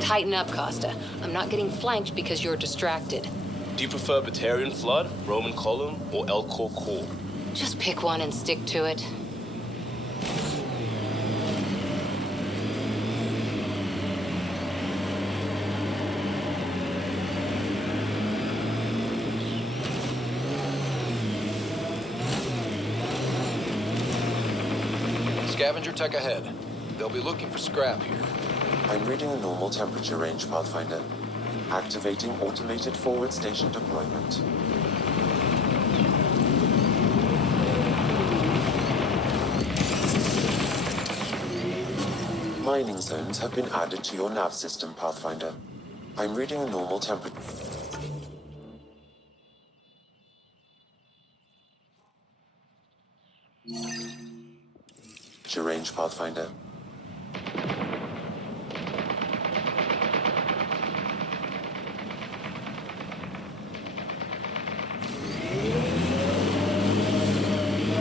Tighten up, Costa. I'm not getting flanked because you're distracted. Do you prefer Batarian Flood, Roman Column, or Elcor Core? Just pick one and stick to it. Scavenger tech ahead. They'll be looking for scrap here. I'm reading a normal temperature range, Pathfinder. Activating automated forward station deployment. Mining zones have been added to your nav system, Pathfinder. I'm reading a normal temperature range, Pathfinder.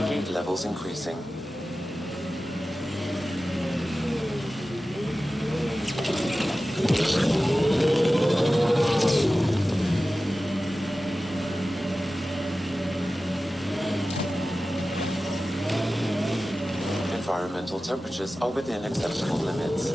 Heat levels increasing. Environmental temperatures are within acceptable limits.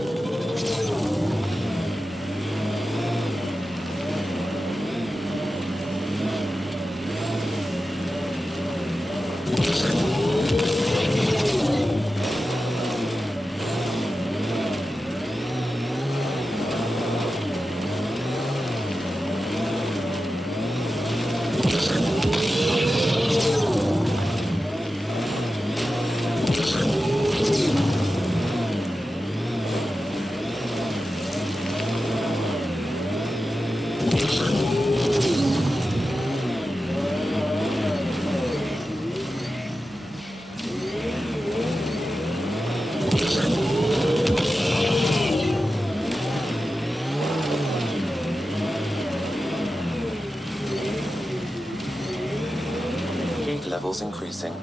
Gate levels increasing.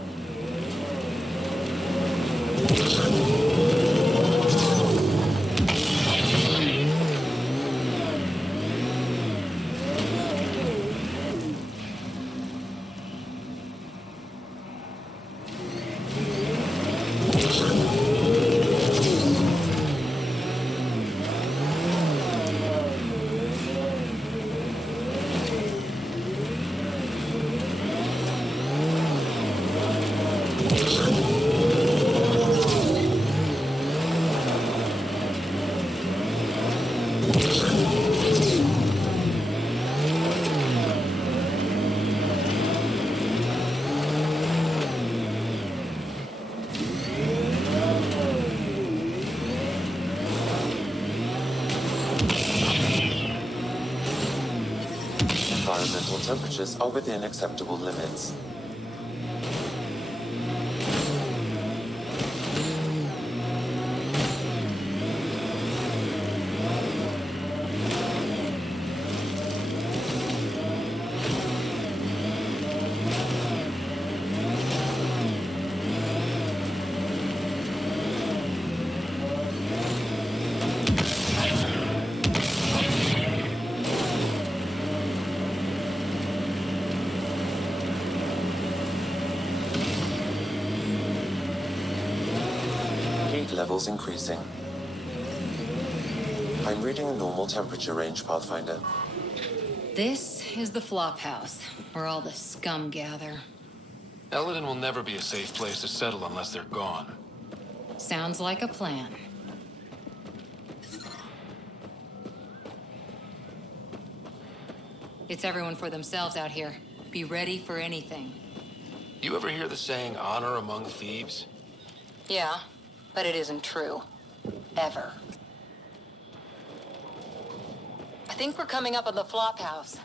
Environmental temperatures are within acceptable limits. Gate levels increasing. I'm reading a normal temperature range, Pathfinder. This is the flop house, where all the scum gather. Eldon will never be a safe place to settle unless they're gone. Sounds like a plan. It's everyone for themselves out here. Be ready for anything. You ever hear the saying, honor among thieves? Yeah, but it isn't true. Ever. I think we're coming up on the flop house.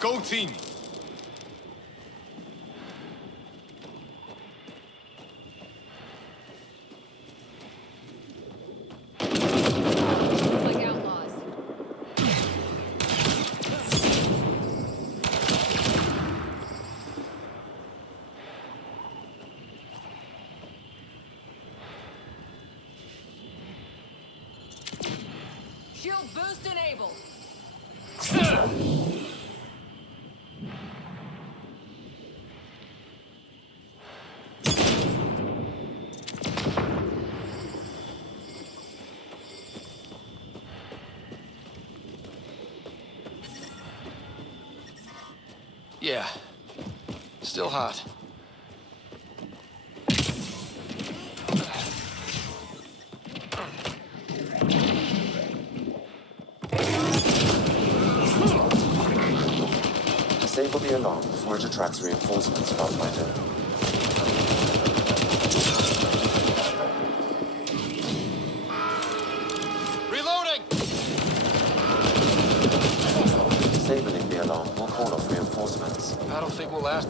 Go team! Like outlaws. Shield boost enabled. Yeah. Still hot. Disable the alarm before it attracts reinforcements, Pathfinder. Reloading! Disabling the alarm will call off reinforcements. I don't think we'll last.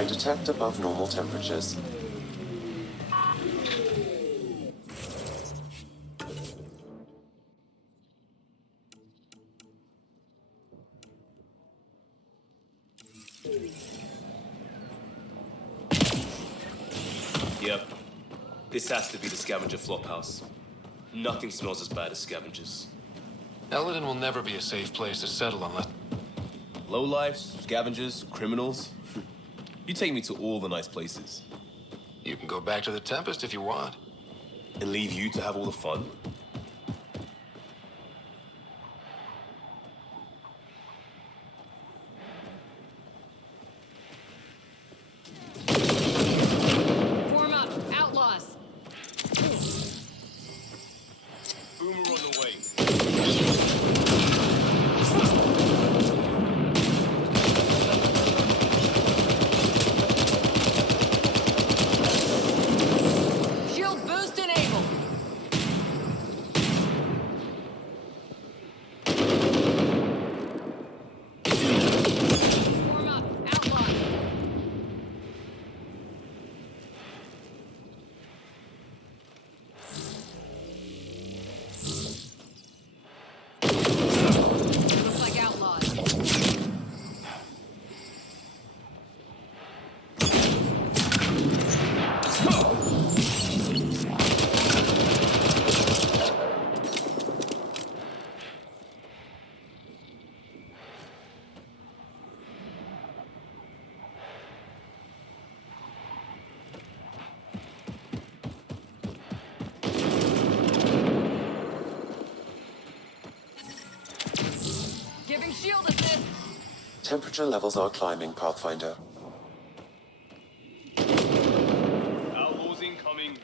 I detect above normal temperatures. Yep. This has to be the scavenger flophouse. Nothing smells as bad as scavengers. Eldon will never be a safe place to settle unless... Lowlifes, scavengers, criminals. You take me to all the nice places. You can go back to the Tempest if you want. And leave you to have all the fun? Form up, outlaws. Boomer on the way. Shield boost enabled. Form up, outlaws. Looks like outlaws. Giving shield assist. Temperature levels are climbing, Pathfinder. Outlaws incoming.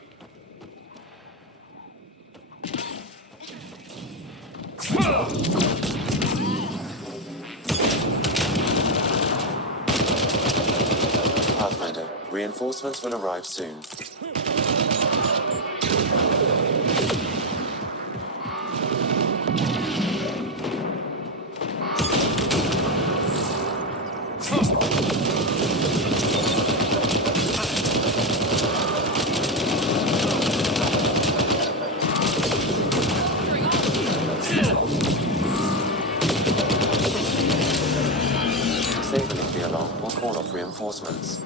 Pathfinder, reinforcements will arrive soon. Disabling the alarm will call off reinforcements.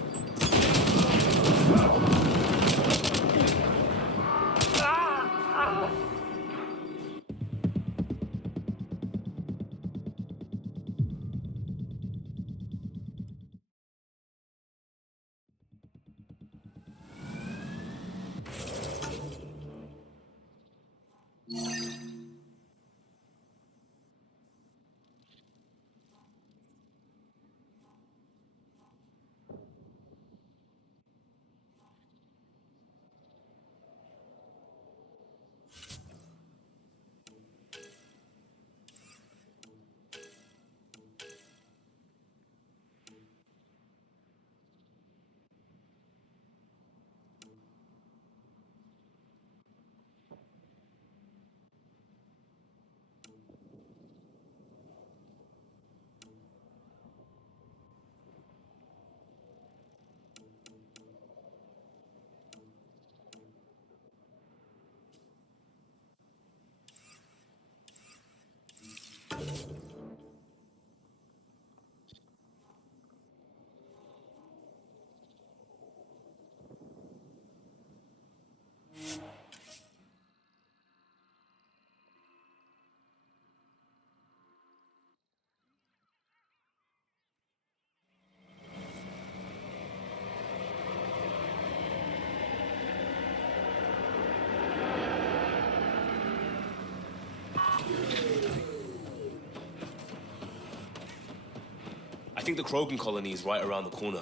I think the Krogan colony is right around the corner.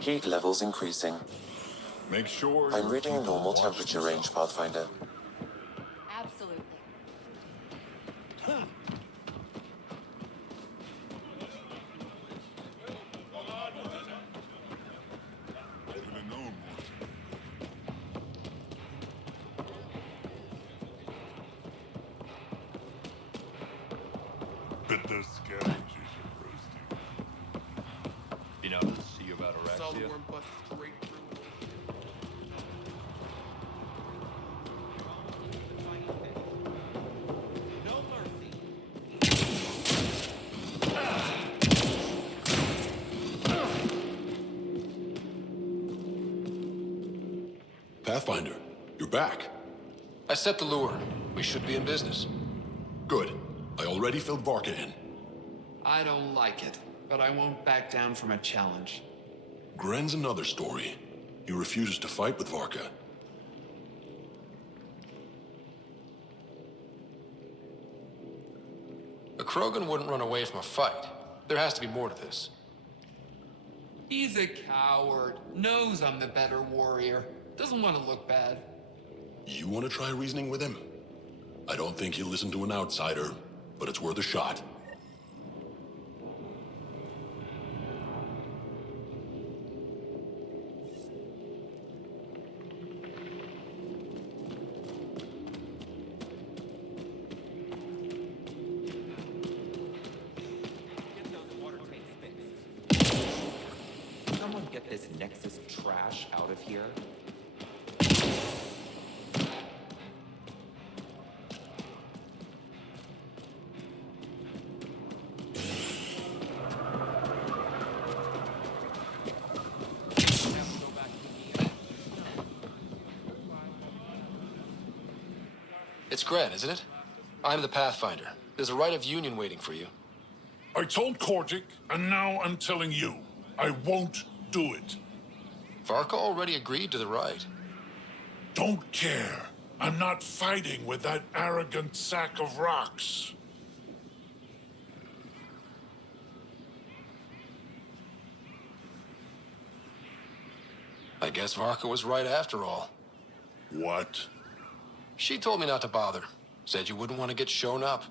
Heat levels increasing. Make sure I'm reading a normal temperature range, Pathfinder. Absolutely. But those scavengers are roasting. You know, see about a rat. saw the worm bust straight through. Pathfinder, you're back. I set the lure. We should be in business. Good. I already filled Varka in. I don't like it, but I won't back down from a challenge. Gren's another story. He refuses to fight with Varka. A Krogan wouldn't run away from a fight. There has to be more to this. He's a coward. Knows I'm the better warrior. Doesn't want to look bad. You want to try reasoning with him? I don't think he'll listen to an outsider, but it's worth a shot. Someone get this Nexus trash out of here. It's Gren, isn't it? I'm the Pathfinder. There's a right of union waiting for you. I told Kordic, and now I'm telling you. I won't do it. Varka already agreed to the right. Don't care. I'm not fighting with that arrogant sack of rocks. I guess Varka was right after all. What? She told me not to bother. Said you wouldn't want to get shown up.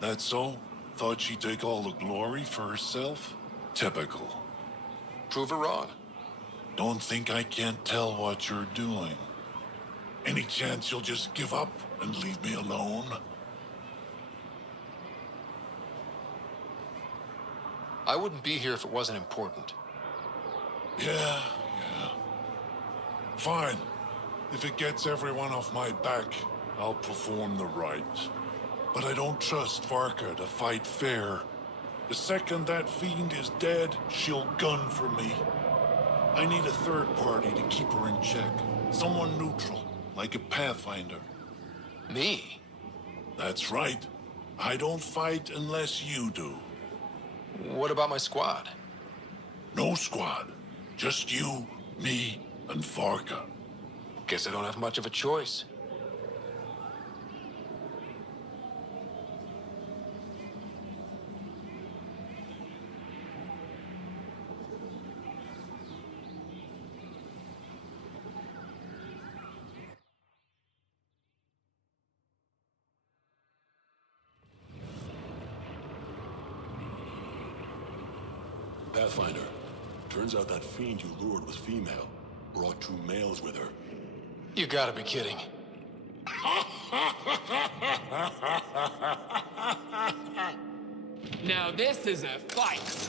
That's so? Thought she'd take all the glory for herself? Typical. Prove her wrong. Don't think I can't tell what you're doing. Any chance you'll just give up and leave me alone? I wouldn't be here if it wasn't important. Yeah. Fine. If it gets everyone off my back, I'll perform the rite. But I don't trust Varka to fight fair. The second that fiend is dead, she'll gun for me. I need a third party to keep her in check. Someone neutral, like a Pathfinder. Me? That's right. I don't fight unless you do. What about my squad? No squad. Just you, me, and Varka. Guess I don't have much of a choice. Pathfinder, turns out that fiend you lured was female. Brought 2 males with her. You gotta be kidding. Now this is a fight.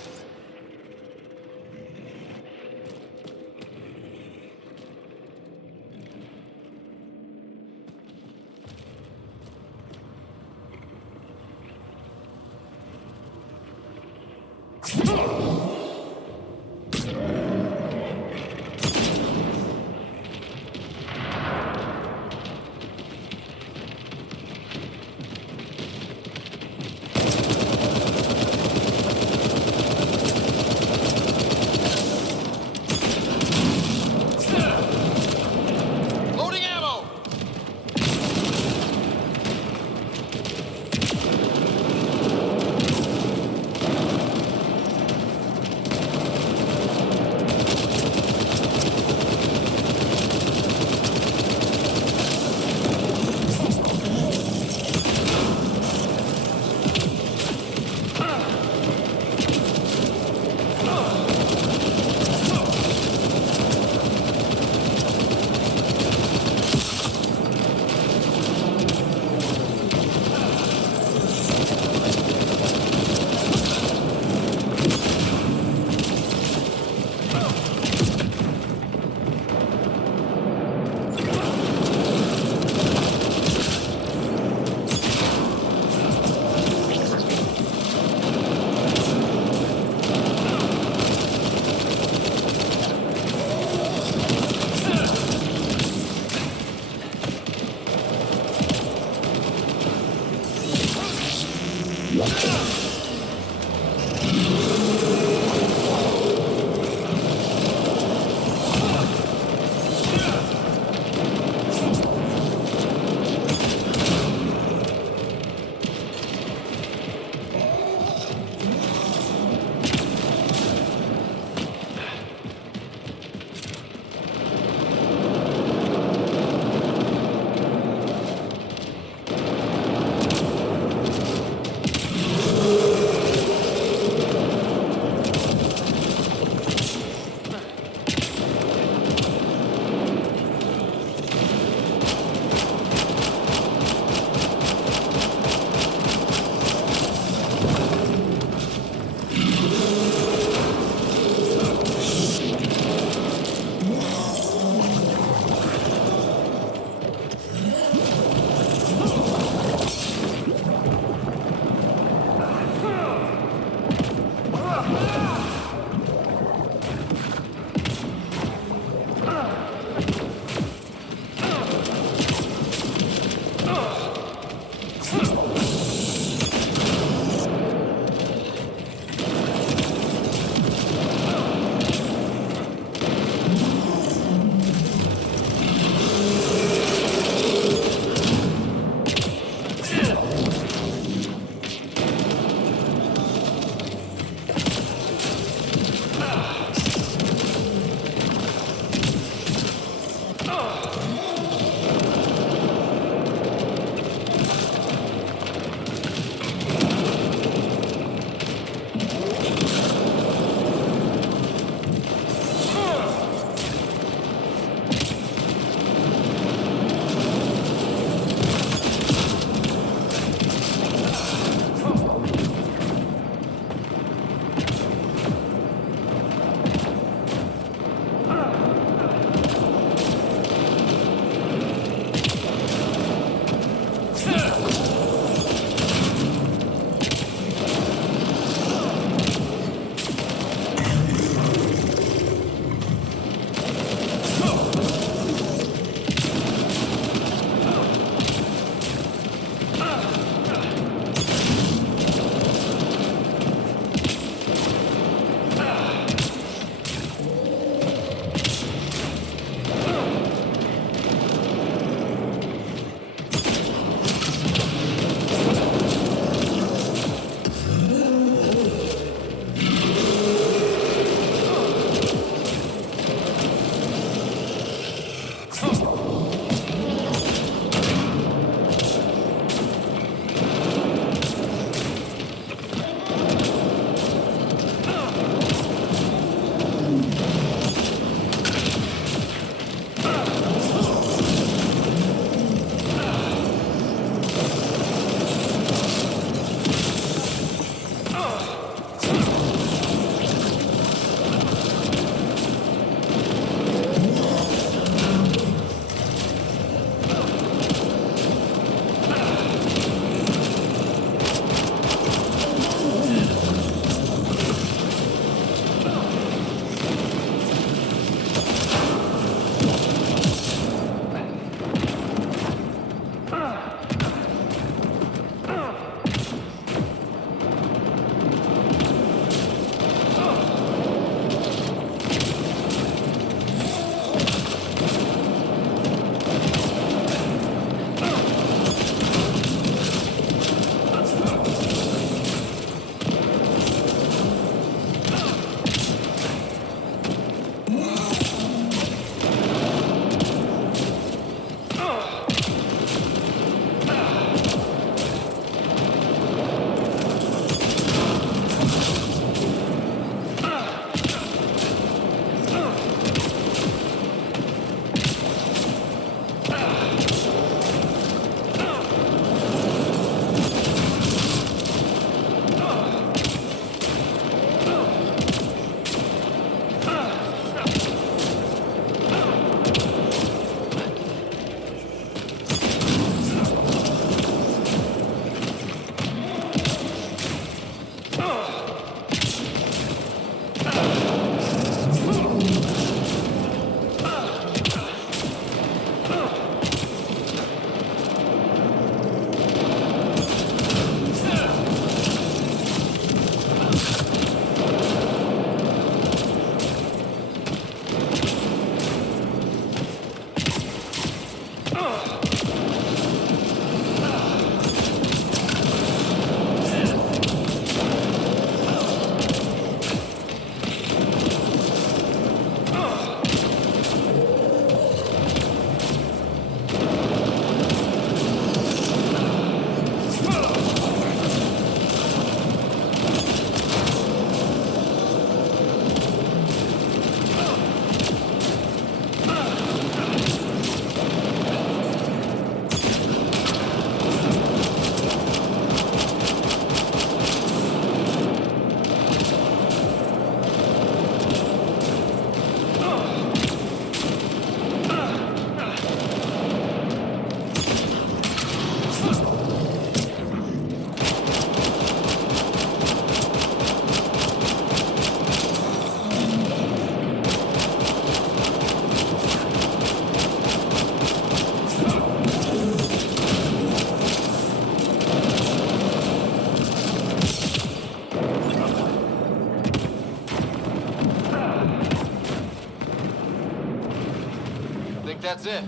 is it.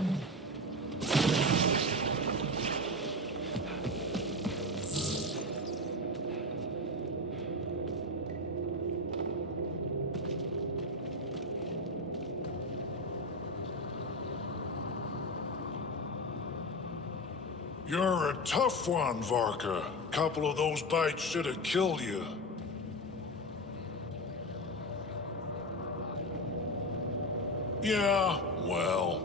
You're a tough one, Varka. Couple of those bites should have killed you. Yeah, well.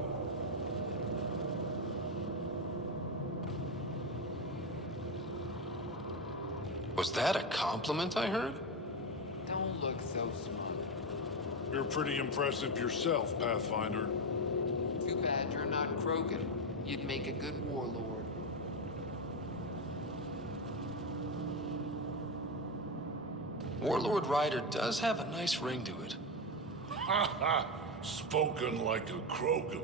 Was that a compliment I heard? Don't look so smug. You're pretty impressive yourself, Pathfinder. Too bad you're not Krogan. You'd make a good warlord. Warlord Ryder does have a nice ring to it. Ha ha! Spoken like a Krogan.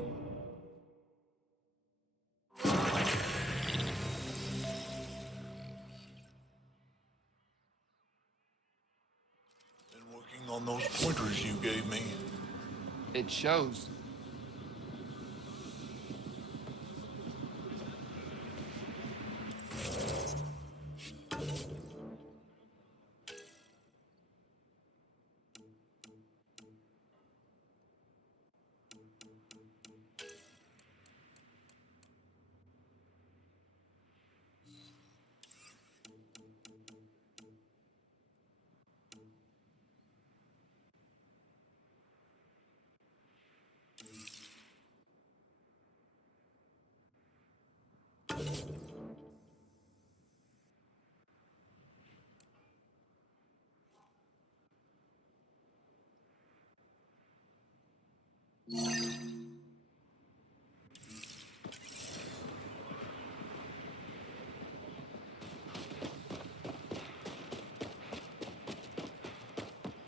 Been working on those pointers you gave me. It shows.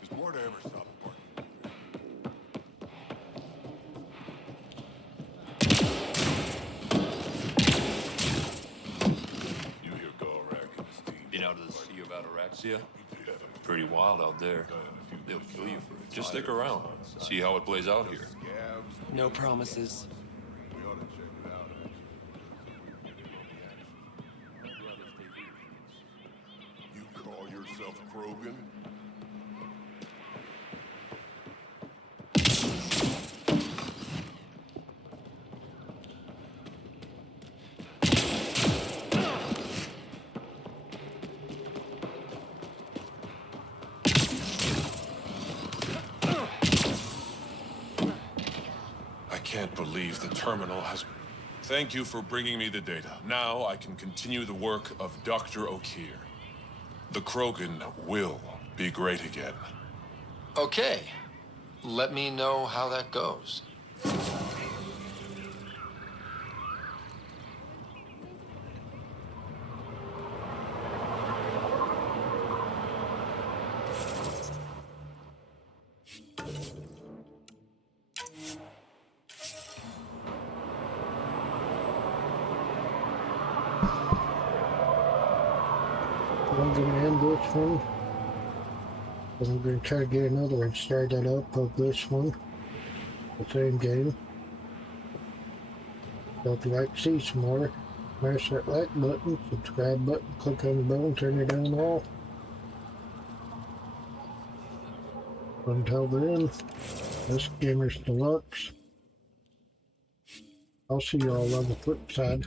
Is Morta ever stop barking? You hear Gorak and his team. Been out of the Sea of Ataraxia? Pretty wild out there. They'll kill you for it. Just stick around. See how it plays out here. No promises. You call yourself Krogan? I can't believe the terminal has... Thank you for bringing me the data. Now I can continue the work of Dr. O'Keir. The Krogan will be great again. Okay. Let me know how that goes. I'm going to end this one. I'm going to try to get another one started up of this one. The same game. So if you like to see some more, smash that like button, subscribe button, click on the bell, turn it on all. Until then, this gamer's Deluxe. I'll see you all on the flip side.